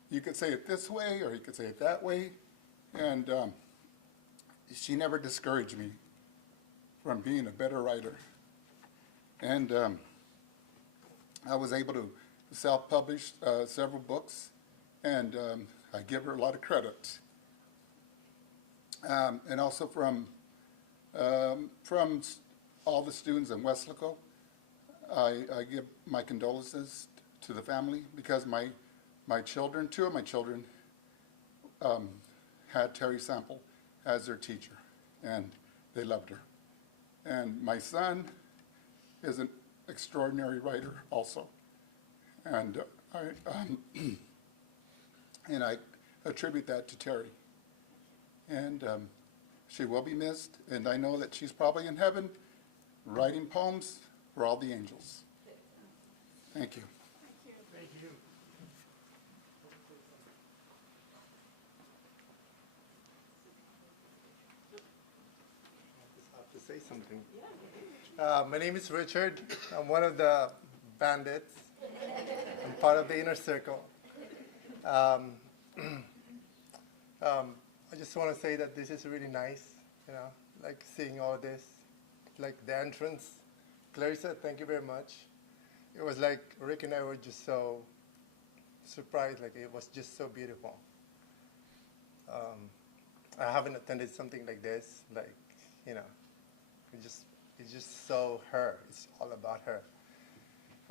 you could say it this way, or you could say it that way. And she never discouraged me from being a better writer. And I was able to self-publish several books, and I give her a lot of credit. And also from all the students in Weslaco, I give my condolences to the family, because my children, two of my children, had Terry Sample as their teacher, and they loved her. And my son is an extraordinary writer also, and I attribute that to Terry. And she will be missed, and I know that she's probably in heaven writing poems for all the angels. Thank you. Thank you. I have to say something. My name is Richard. I'm one of the bandits. I'm part of the inner circle. I just want to say that this is really nice, you know, like seeing all this, like the entrance. Clarissa, thank you very much. It was like Rick and I were just so surprised, like it was just so beautiful. I haven't attended something like this, like, you know, it's just so her. It's all about her.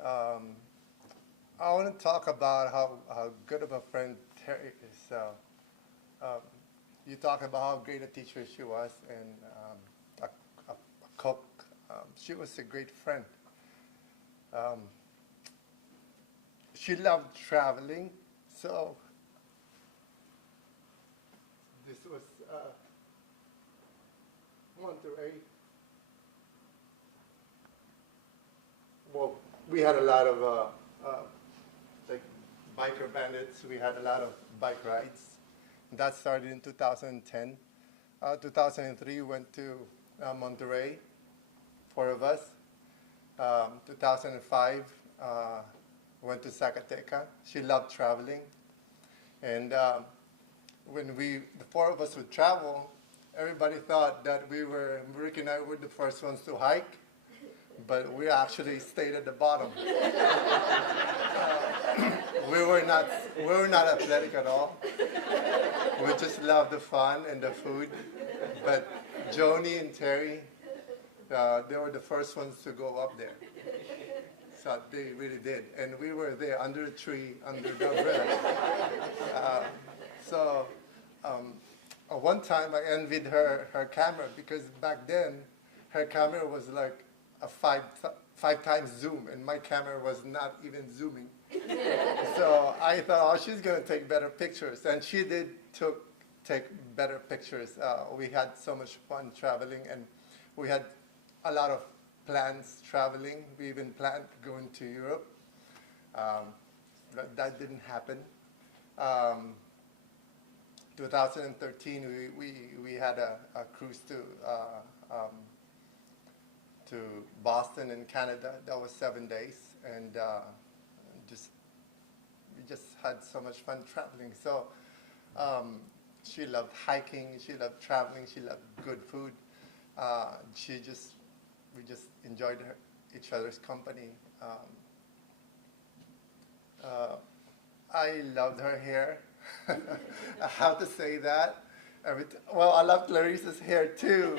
I want to talk about how good of a friend Terry is. You talk about how great a teacher she was, and a cook. She was a great friend. She loved traveling, so this was 1 through 8. Well, we had a lot of like biker bandits. We had a lot of bike rides. That started in 2010. 2003, we went to Monterey, 4 of us. 2005, went to Zacatecas. She loved traveling. And when the 4 of us would travel, everybody thought that Rick and I were the first ones to hike, but we actually stayed at the bottom. We were not athletic at all. We just loved the fun and the food. But Joni and Terry, they were the first ones to go up there. So they really did. And we were there under a tree, under the umbrella. One time I envied her camera, because back then her camera was like a five times zoom, and my camera was not even zooming. So I thought, oh, she's going to take better pictures. And she did take better pictures. We had so much fun traveling, and we had a lot of plans traveling. We even planned going to Europe. But that didn't happen. 2013, we had a cruise to Boston in Canada. That was 7 days, and we just had so much fun traveling. So she loved hiking, she loved traveling, she loved good food. We just enjoyed each other's company. I loved her hair. I have to say that. Well, I love Clarissa's hair too.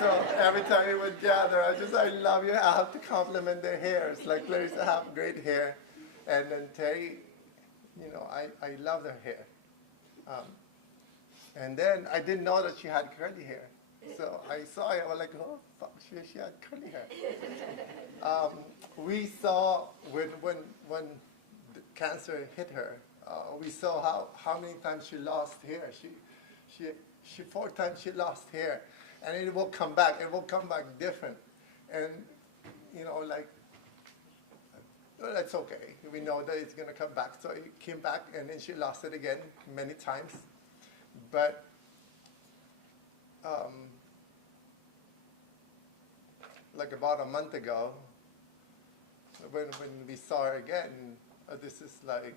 So every time we would gather, I love you. I have to compliment their hair. It's like Clarissa have great hair. And then Terry, I love her hair. And then I didn't know that she had curly hair. So I saw it, I was like, oh, fuck, she had curly hair. We saw when the cancer hit her, we saw how many times she lost hair. She 4 times she lost hair, and it will come back. It will come back different, and well, that's okay. We know that it's gonna come back. So it came back, and then she lost it again many times. But like about a month ago, when we saw her again, this is like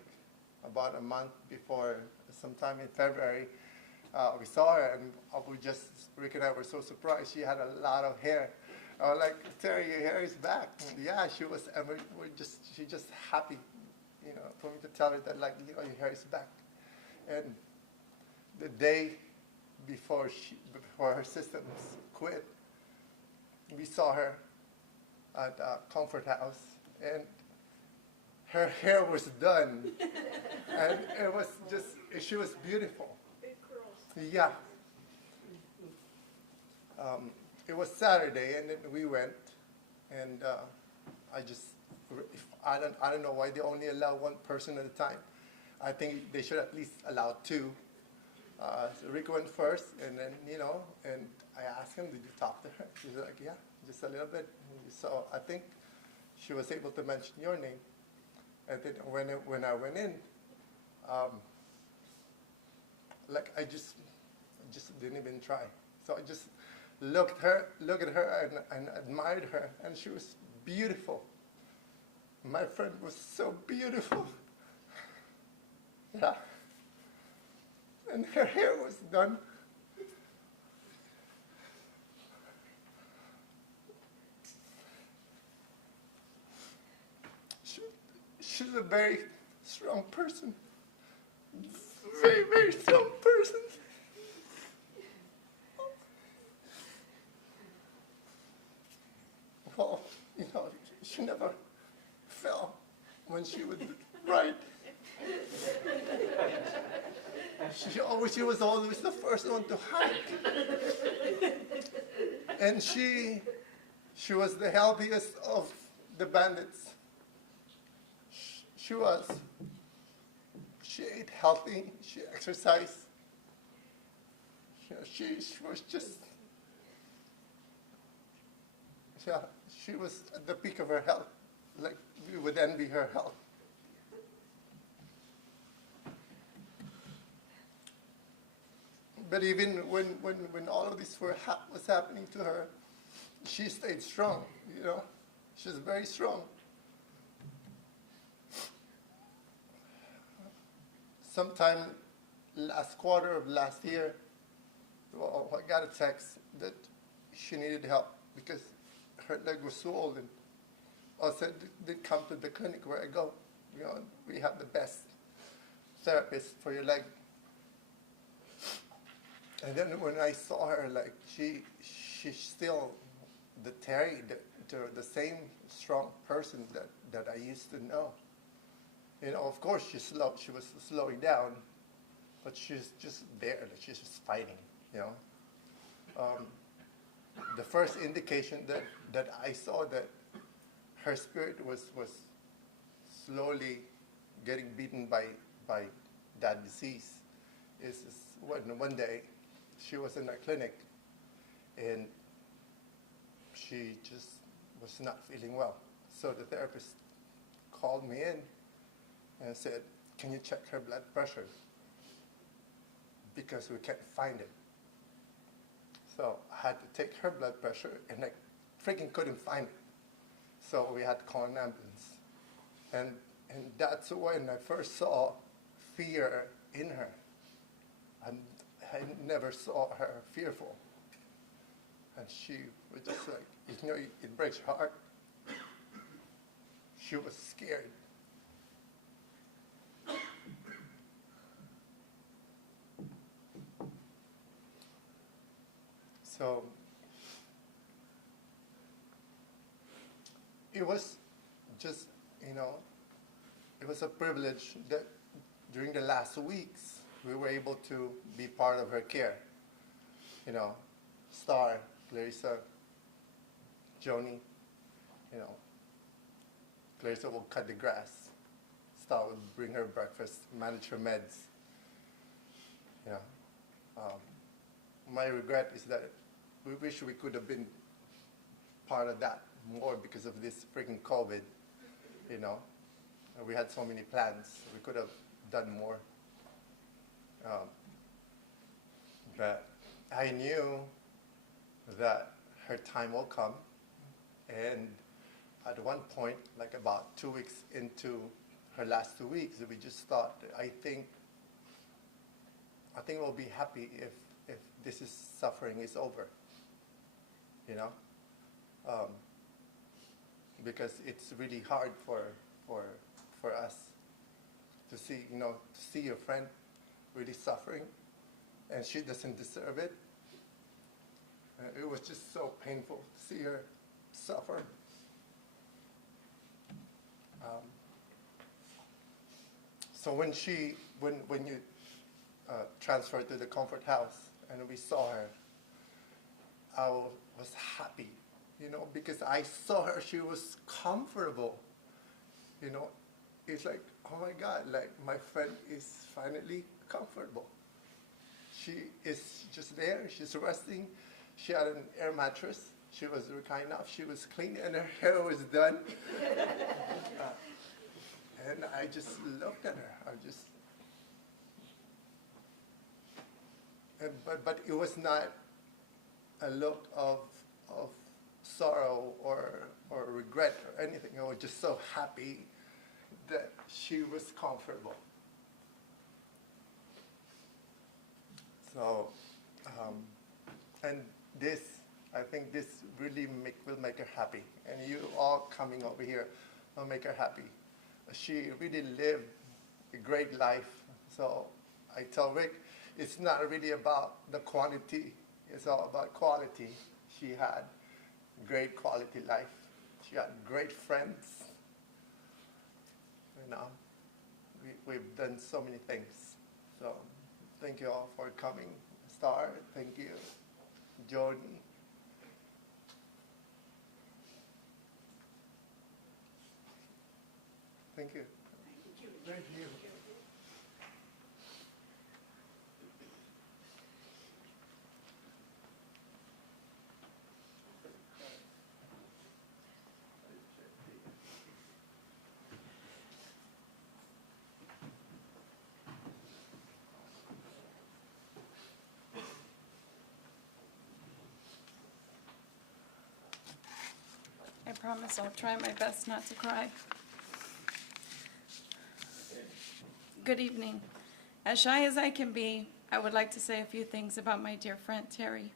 about a month before, sometime in February, we saw her, and Rick and I were so surprised. She had a lot of hair. I was like, Terry, your hair is back. And yeah, she was, and she's just happy, for me to tell her that, your hair is back. And the day before her systems quit, we saw her at Comfort House, and her hair was done, and it was she was beautiful. Yeah. It was Saturday, and then we went, and I don't know why they only allow 1 person at a time. I think they should at least allow 2. So Rick went first, and then, and I asked him, did you talk to her? He's like, yeah, just a little bit. So I think she was able to mention your name. And then when I went in, I just didn't even try. So I just looked at her and admired her, and she was beautiful. My friend was so beautiful. Yeah. And her hair was done. She's a very strong person. Very, very strong person. Well, she never fell when she would write. She was always the first one to hike. And she was the healthiest of the bandits. She was. She ate healthy, she exercised. She was just, yeah, she was at the peak of her health. Like, we would envy her health. But even when all of this was happening to her, she stayed strong, She's very strong. Sometime last quarter of last year, I got a text that she needed help because her leg was swollen. I said, "Did come to the clinic where I go. We have the best therapist for your leg." And then when I saw her, she's still the Terry, the same strong person that I used to know. Of course she was slowing down, but she's just there, she's just fighting, The first indication that I saw that her spirit was slowly getting beaten by that disease is when one day she was in our clinic, and she just was not feeling well. So the therapist called me in and said, can you check her blood pressure? Because we can't find it. So I had to take her blood pressure, and I freaking couldn't find it. So we had to call an ambulance. And that's when I first saw fear in her. And I never saw her fearful. And she was just like, you know, it breaks your heart. She was scared. So it was just, you know, it was a privilege that during the last weeks we were able to be part of her care. You know, Star, Clarissa, Joni, you know, Clarissa will cut the grass. Star will bring her breakfast, manage her meds. You know, my regret is that we wish we could have been part of that more because of this freaking COVID, you know. We had so many plans. We could have done more. But I knew that her time will come. And at one point, like about 2 weeks into her last 2 weeks, we just thought, I think we'll be happy if this suffering is over, you know, because it's really hard for us to see, you know, to see your friend really suffering, and she doesn't deserve it. It was just so painful to see her suffer. So when you transferred to the comfort house and we saw her, I was happy, you know, because I saw her, she was comfortable, you know. It's like, oh my God, like my friend is finally comfortable. She is just there, she's resting. She had an air mattress. She was reclining up, she was clean, and her hair was done. And I just looked at her. But it was not a look of sorrow or regret or anything. I was just so happy that she was comfortable. So, and this, I think this really will make her happy. And you all coming over here will make her happy. She really lived a great life. So I tell Rick, it's not really about the quantity, it's all about quality. She had great quality life. She had great friends. You know, we've done so many things. So thank you all for coming. Star, thank you. Joni. Thank you. Thank you. I promise I'll try my best not to cry. Good evening. As shy as I can be, I would like to say a few things about my dear friend Terry.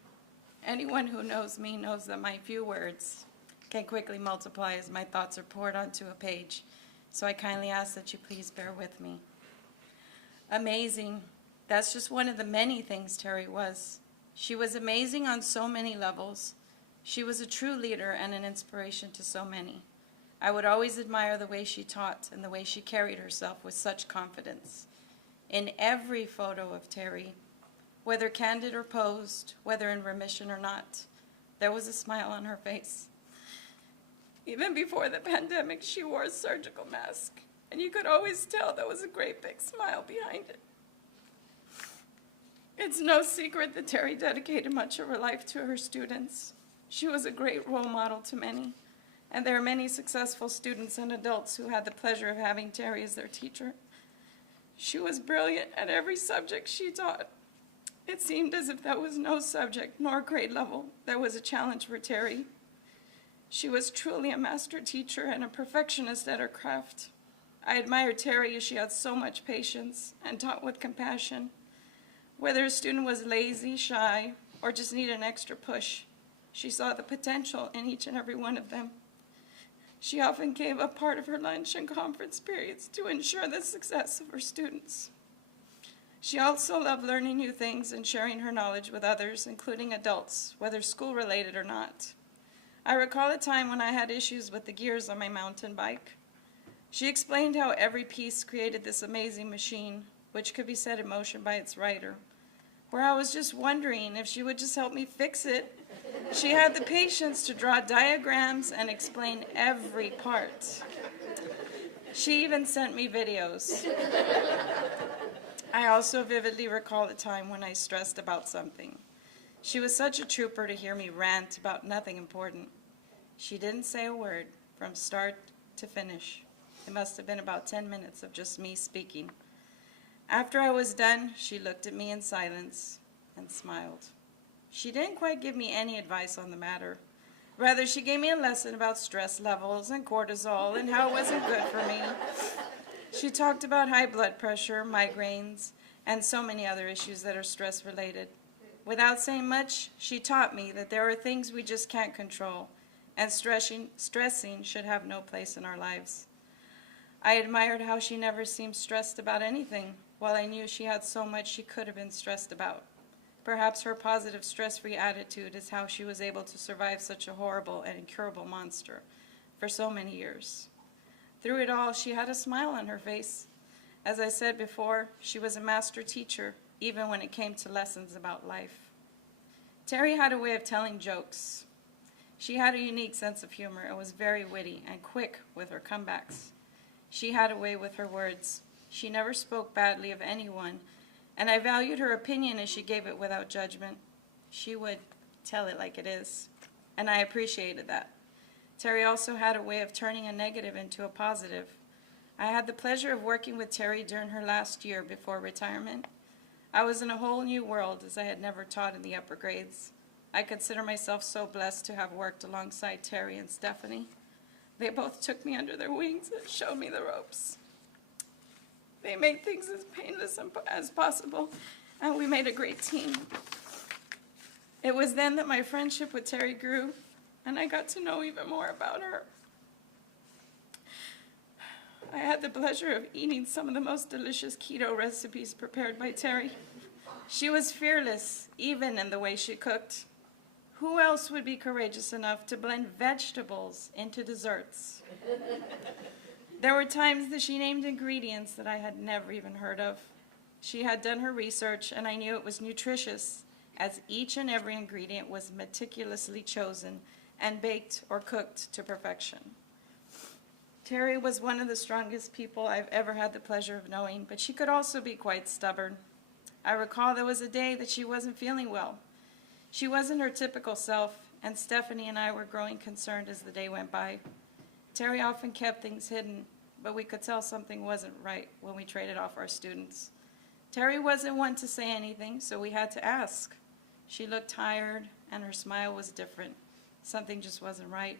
Anyone who knows me knows that my few words can quickly multiply as my thoughts are poured onto a page, so I kindly ask that you please bear with me. Amazing. That's just one of the many things Terry was. She was amazing on so many levels. She was a true leader and an inspiration to so many. I would always admire the way she taught and the way she carried herself with such confidence. In every photo of Terry, whether candid or posed, whether in remission or not, there was a smile on her face. Even before the pandemic, she wore a surgical mask, and you could always tell there was a great big smile behind it. It's no secret that Terry dedicated much of her life to her students. She was a great role model to many, and there are many successful students and adults who had the pleasure of having Terry as their teacher. She was brilliant at every subject she taught. It seemed as if there was no subject nor grade level that was a challenge for Terry. She was truly a master teacher and a perfectionist at her craft. I admired Terry as she had so much patience and taught with compassion. Whether a student was lazy, shy, or just needed an extra push, she saw the potential in each and every one of them. She often gave up part of her lunch and conference periods to ensure the success of her students. She also loved learning new things and sharing her knowledge with others, including adults, whether school-related or not. I recall a time when I had issues with the gears on my mountain bike. She explained how every piece created this amazing machine, which could be set in motion by its rider, where I was just wondering if she would just help me fix it. She had the patience to draw diagrams and explain every part. She even sent me videos. I also vividly recall a time when I stressed about something. She was such a trooper to hear me rant about nothing important. She didn't say a word from start to finish. It must have been about 10 minutes of just me speaking. After I was done, she looked at me in silence and smiled. She didn't quite give me any advice on the matter. Rather, she gave me a lesson about stress levels and cortisol and how it wasn't good for me. She talked about high blood pressure, migraines, and so many other issues that are stress-related. Without saying much, she taught me that there are things we just can't control, and stressing should have no place in our lives. I admired how she never seemed stressed about anything, while I knew she had so much she could have been stressed about. Perhaps her positive, stress-free attitude is how she was able to survive such a horrible and incurable monster for so many years. Through it all, she had a smile on her face. As I said before, she was a master teacher, even when it came to lessons about life. Terry had a way of telling jokes. She had a unique sense of humor and was very witty and quick with her comebacks. She had a way with her words. She never spoke badly of anyone, and I valued her opinion as she gave it without judgment. She would tell it like it is, and I appreciated that. Terry also had a way of turning a negative into a positive. I had the pleasure of working with Terry during her last year before retirement. I was in a whole new world as I had never taught in the upper grades. I consider myself so blessed to have worked alongside Terry and Stephanie. They both took me under their wings and showed me the ropes. They made things as painless as possible, and we made a great team. It was then that my friendship with Terry grew, and I got to know even more about her. I had the pleasure of eating some of the most delicious keto recipes prepared by Terry. She was fearless, even in the way she cooked. Who else would be courageous enough to blend vegetables into desserts? There were times that she named ingredients that I had never even heard of. She had done her research, and I knew it was nutritious, as each and every ingredient was meticulously chosen and baked or cooked to perfection. Terry was one of the strongest people I've ever had the pleasure of knowing, but she could also be quite stubborn. I recall there was a day that she wasn't feeling well. She wasn't her typical self, and Stephanie and I were growing concerned as the day went by. Terry often kept things hidden, but we could tell something wasn't right when we traded off our students. Terry wasn't one to say anything, so we had to ask. She looked tired, and her smile was different. Something just wasn't right.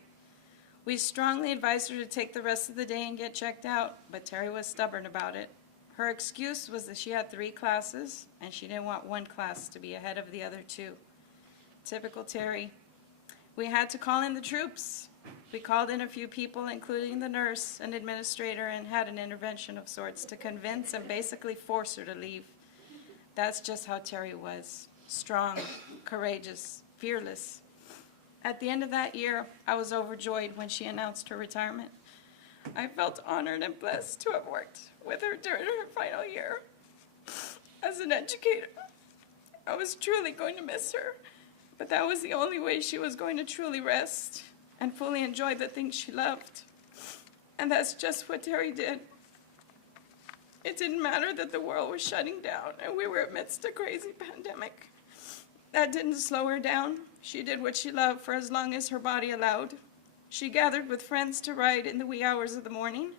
We strongly advised her to take the rest of the day and get checked out, but Terry was stubborn about it. Her excuse was that she had 3 classes, and she didn't want one class to be ahead of the other 2. Typical Terry. We had to call in the troops. We called in a few people, including the nurse and administrator, and had an intervention of sorts to convince and basically force her to leave. That's just how Terry was. Strong, courageous, fearless. At the end of that year, I was overjoyed when she announced her retirement. I felt honored and blessed to have worked with her during her final year. As an educator, I was truly going to miss her, but that was the only way she was going to truly rest and fully enjoy the things she loved. And that's just what Terry did. It didn't matter that the world was shutting down and we were amidst a crazy pandemic. That didn't slow her down. She did what she loved for as long as her body allowed. She gathered with friends to ride in the wee hours of the morning.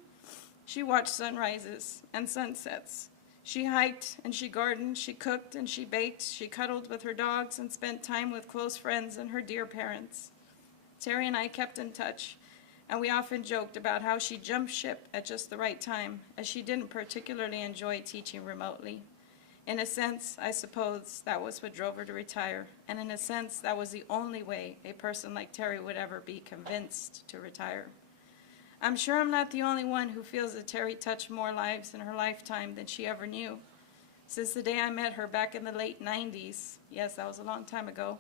She watched sunrises and sunsets. She hiked and she gardened, she cooked and she baked, she cuddled with her dogs and spent time with close friends and her dear parents. Terry and I kept in touch, and we often joked about how she jumped ship at just the right time, as she didn't particularly enjoy teaching remotely. In a sense, I suppose that was what drove her to retire, and in a sense, that was the only way a person like Terry would ever be convinced to retire. I'm sure I'm not the only one who feels that Terry touched more lives in her lifetime than she ever knew. Since the day I met her back in the late 90s, yes, that was a long time ago,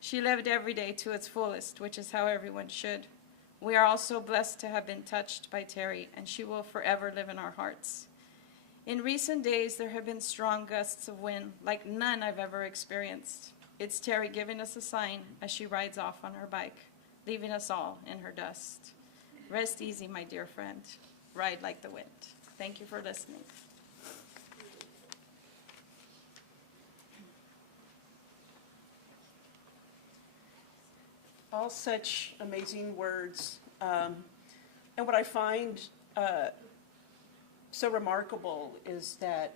she lived every day to its fullest, which is how everyone should. We are all so blessed to have been touched by Terry, and she will forever live in our hearts. In recent days, there have been strong gusts of wind, like none I've ever experienced. It's Terry giving us a sign as she rides off on her bike, leaving us all in her dust. Rest easy, my dear friend. Ride like the wind. Thank you for listening. All such amazing words. And what I find so remarkable is that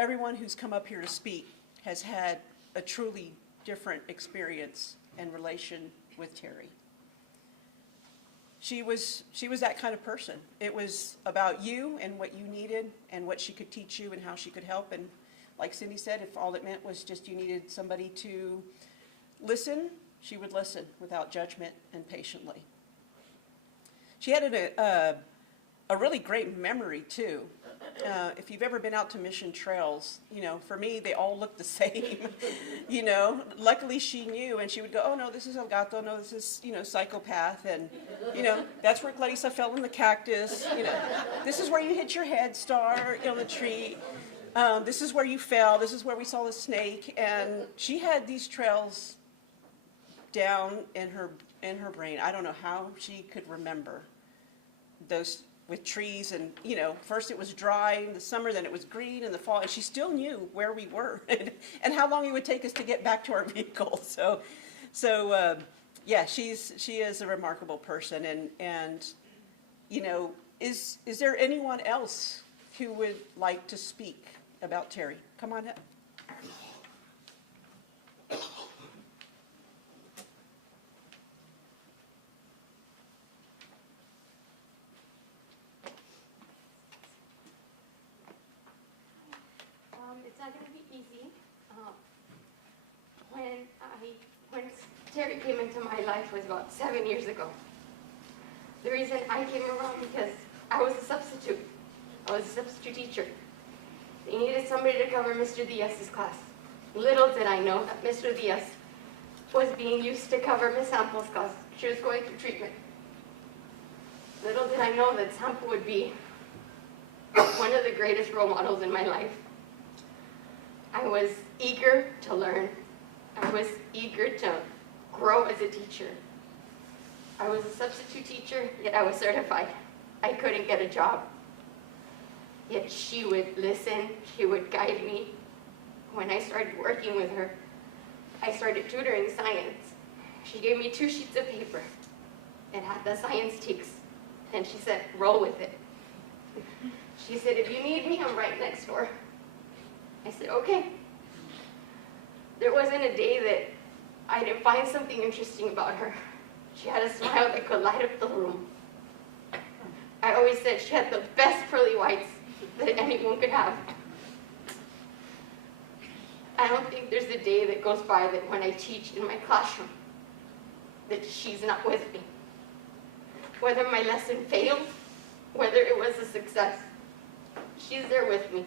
everyone who's come up here to speak has had a truly different experience and relation with Terry. She was that kind of person. It was about you and what you needed and what she could teach you and how she could help. And like Cindy said, if all it meant was just you needed somebody to listen, she would listen without judgment and patiently. She had a really great memory, too. If you've ever been out to Mission Trails, for me, they all look the same, Luckily, she knew, and she would go, oh, no, this is El Gato, no, this is, Psychopath, and, that's where Clarissa fell in the cactus, this is where you hit your head, Star, on the tree, this is where you fell, this is where we saw the snake, and she had these trails down in her brain. I don't know how she could remember those with trees and, first it was dry in the summer, then it was green in the fall, and she still knew where we were and how long it would take us to get back to our vehicle. So yeah, she is a remarkable person. And is there anyone else who would like to speak about Terry? Come on up. It's not going to be easy. When Terry came into my life was about 7 years ago. The reason I came around because I was a substitute. I was a substitute teacher. They needed somebody to cover Mr. Diaz's class. Little did I know that Mr. Diaz was being used to cover Miss Sample's class. She was going through treatment. Little did I know that Sample would be one of the greatest role models in my life. I was eager to learn. I was eager to grow as a teacher. I was a substitute teacher, yet I was certified. I couldn't get a job. Yet she would listen, she would guide me. When I started working with her, I started tutoring science. She gave me 2 sheets of paper. It had the science ticks, and she said, roll with it. She said, if you need me, I'm right next door. I said, okay. There wasn't a day that I didn't find something interesting about her. She had a smile that could light up the room. I always said she had the best pearly whites that anyone could have. I don't think there's a day that goes by that when I teach in my classroom that she's not with me. Whether my lesson failed, whether it was a success, she's there with me.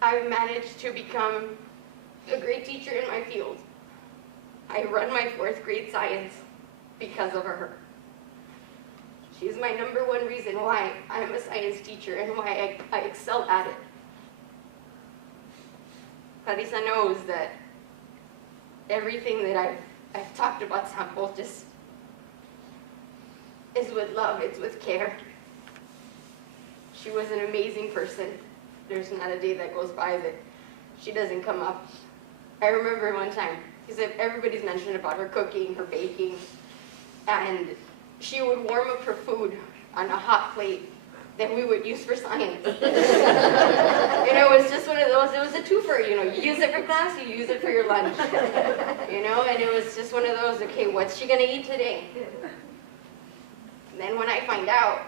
I've managed to become a great teacher in my field. I run my 4th grade science because of her. She's my #1 reason why I'm a science teacher and why I excel at it. Teresa knows that everything that I've talked about Sample just is with love, it's with care. She was an amazing person. There's not a day that goes by that she doesn't come up. I remember one time, because everybody's mentioned about her cooking, her baking. And she would warm up her food on a hot plate that we would use for science. And it was just one of those, it was a twofer, you use it for class, you use it for your lunch. And it was just one of those, okay, what's she gonna eat today? And then when I find out,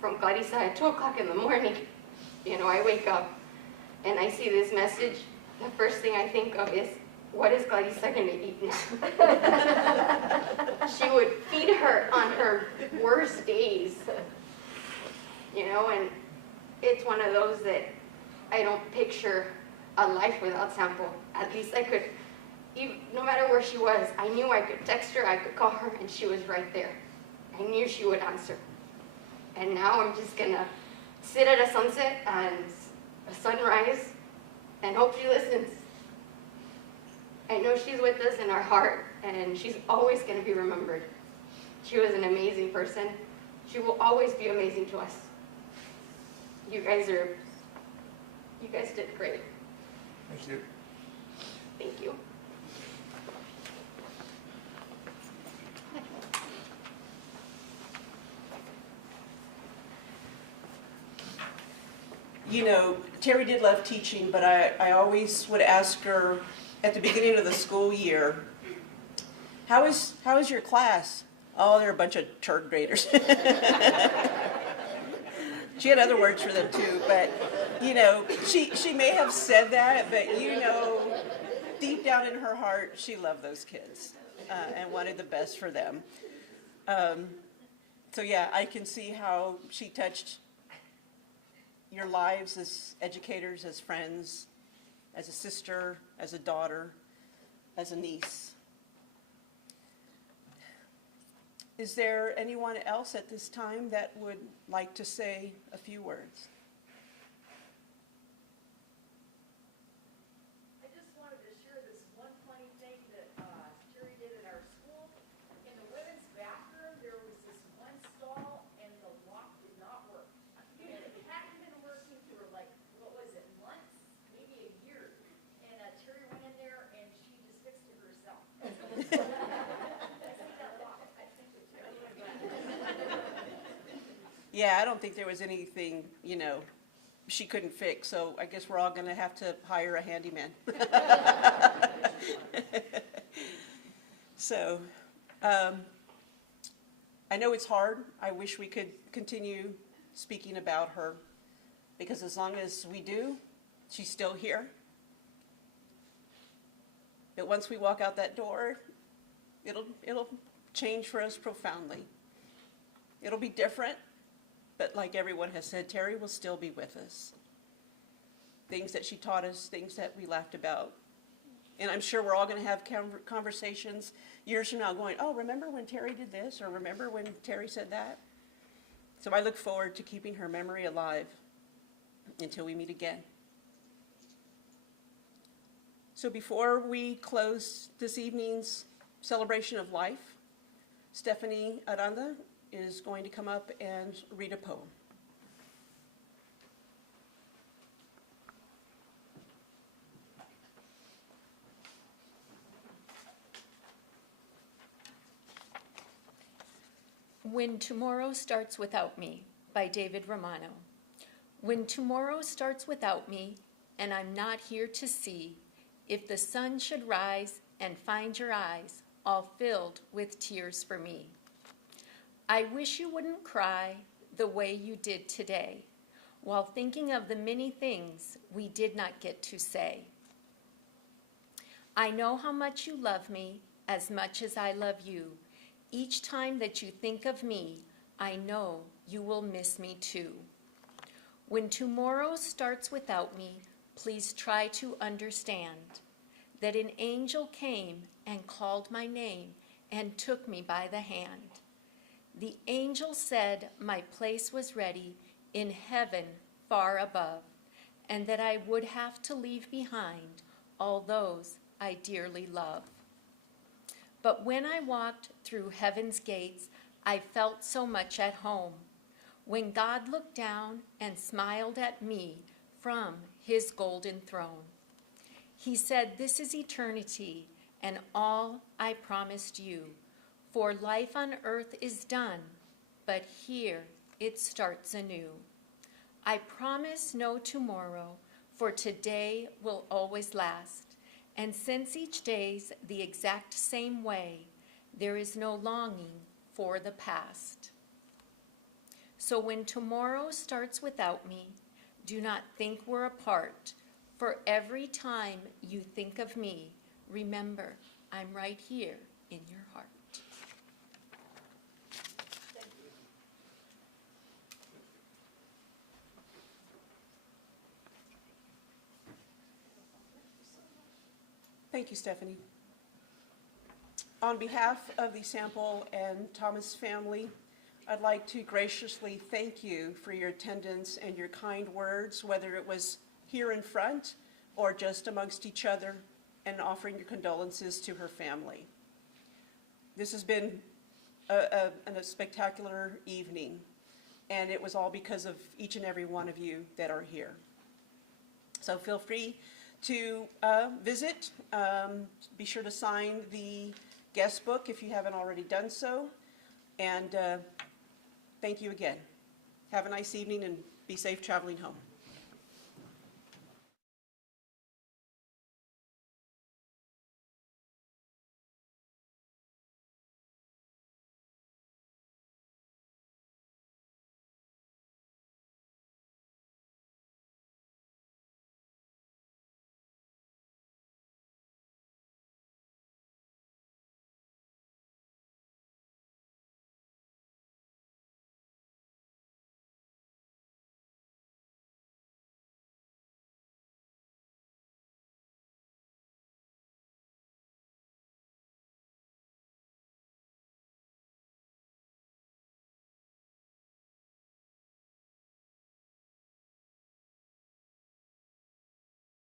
from Clarissa at 2 o'clock in the morning, I wake up and I see this message, the first thing I think of is, what is Clarissa gonna eat now? She would feed her on her worst days, and it's one of those that I don't picture a life without Sample. At least I could, even, no matter where she was, I knew I could text her, I could call her, and she was right there. I knew she would answer. And now I'm just gonna sit at a sunset and a sunrise and hope she listens. I know she's with us in our heart, and she's always gonna be remembered. She was an amazing person. She will always be amazing to us. You guys did great. Thank you. Thank you. Terry did love teaching, but I always would ask her at the beginning of the school year, how is your class? Oh, they're a bunch of third graders. She had other words for them too, but she may have said that, but deep down in her heart, she loved those kids and wanted the best for them. So yeah, I can see how she touched your lives as educators, as friends, as a sister, as a daughter, as a niece. Is there anyone else at this time that would like to say a few words? I just wanted to share this one funny thing that Terry did at our school. In the women's bathroom, there was this one stall, and the lock did not work. And it hadn't been working for months, maybe a year. And Terry went in there, and she just fixed it herself. Yeah, I don't think there was anything, she couldn't fix, so I guess we're all going to have to hire a handyman. So, I know it's hard. I wish we could continue speaking about her, because as long as we do, she's still here. But once we walk out that door, it'll change for us profoundly. It'll be different. But like everyone has said, Terry will still be with us. Things that she taught us, things that we laughed about. And I'm sure we're all going to have conversations years from now going, oh, remember when Terry did this? Or remember when Terry said that? So I look forward to keeping her memory alive until we meet again. So before we close this evening's celebration of life, Stephanie Aranda is going to come up and read a poem. When Tomorrow Starts Without Me by David Romano. When tomorrow starts without me, and I'm not here to see, if the sun should rise and find your eyes all filled with tears for me, I wish you wouldn't cry the way you did today, while thinking of the many things we did not get to say. I know how much you love me as much as I love you. Each time that you think of me, I know you will miss me too. When tomorrow starts without me, please try to understand that an angel came and called my name and took me by the hand. The angel said my place was ready in heaven far above, and that I would have to leave behind all those I dearly love. But when I walked through heaven's gates, I felt so much at home. When God looked down and smiled at me from his golden throne, he said, "This is eternity and all I promised you. For life on earth is done, but here it starts anew. I promise no tomorrow, for today will always last. And since each day's the exact same way, there is no longing for the past. So when tomorrow starts without me, do not think we're apart. For every time you think of me, remember, I'm right here in your heart. Thank you, Stephanie. On behalf of the Sample and Thomas family, I'd like to graciously thank you for your attendance and your kind words, whether it was here in front or just amongst each other, and offering your condolences to her family. This has been a spectacular evening, and it was all because of each and every one of you that are here. So feel free to visit. Be sure to sign the guest book if you haven't already done so. And thank you again. Have a nice evening and be safe traveling home.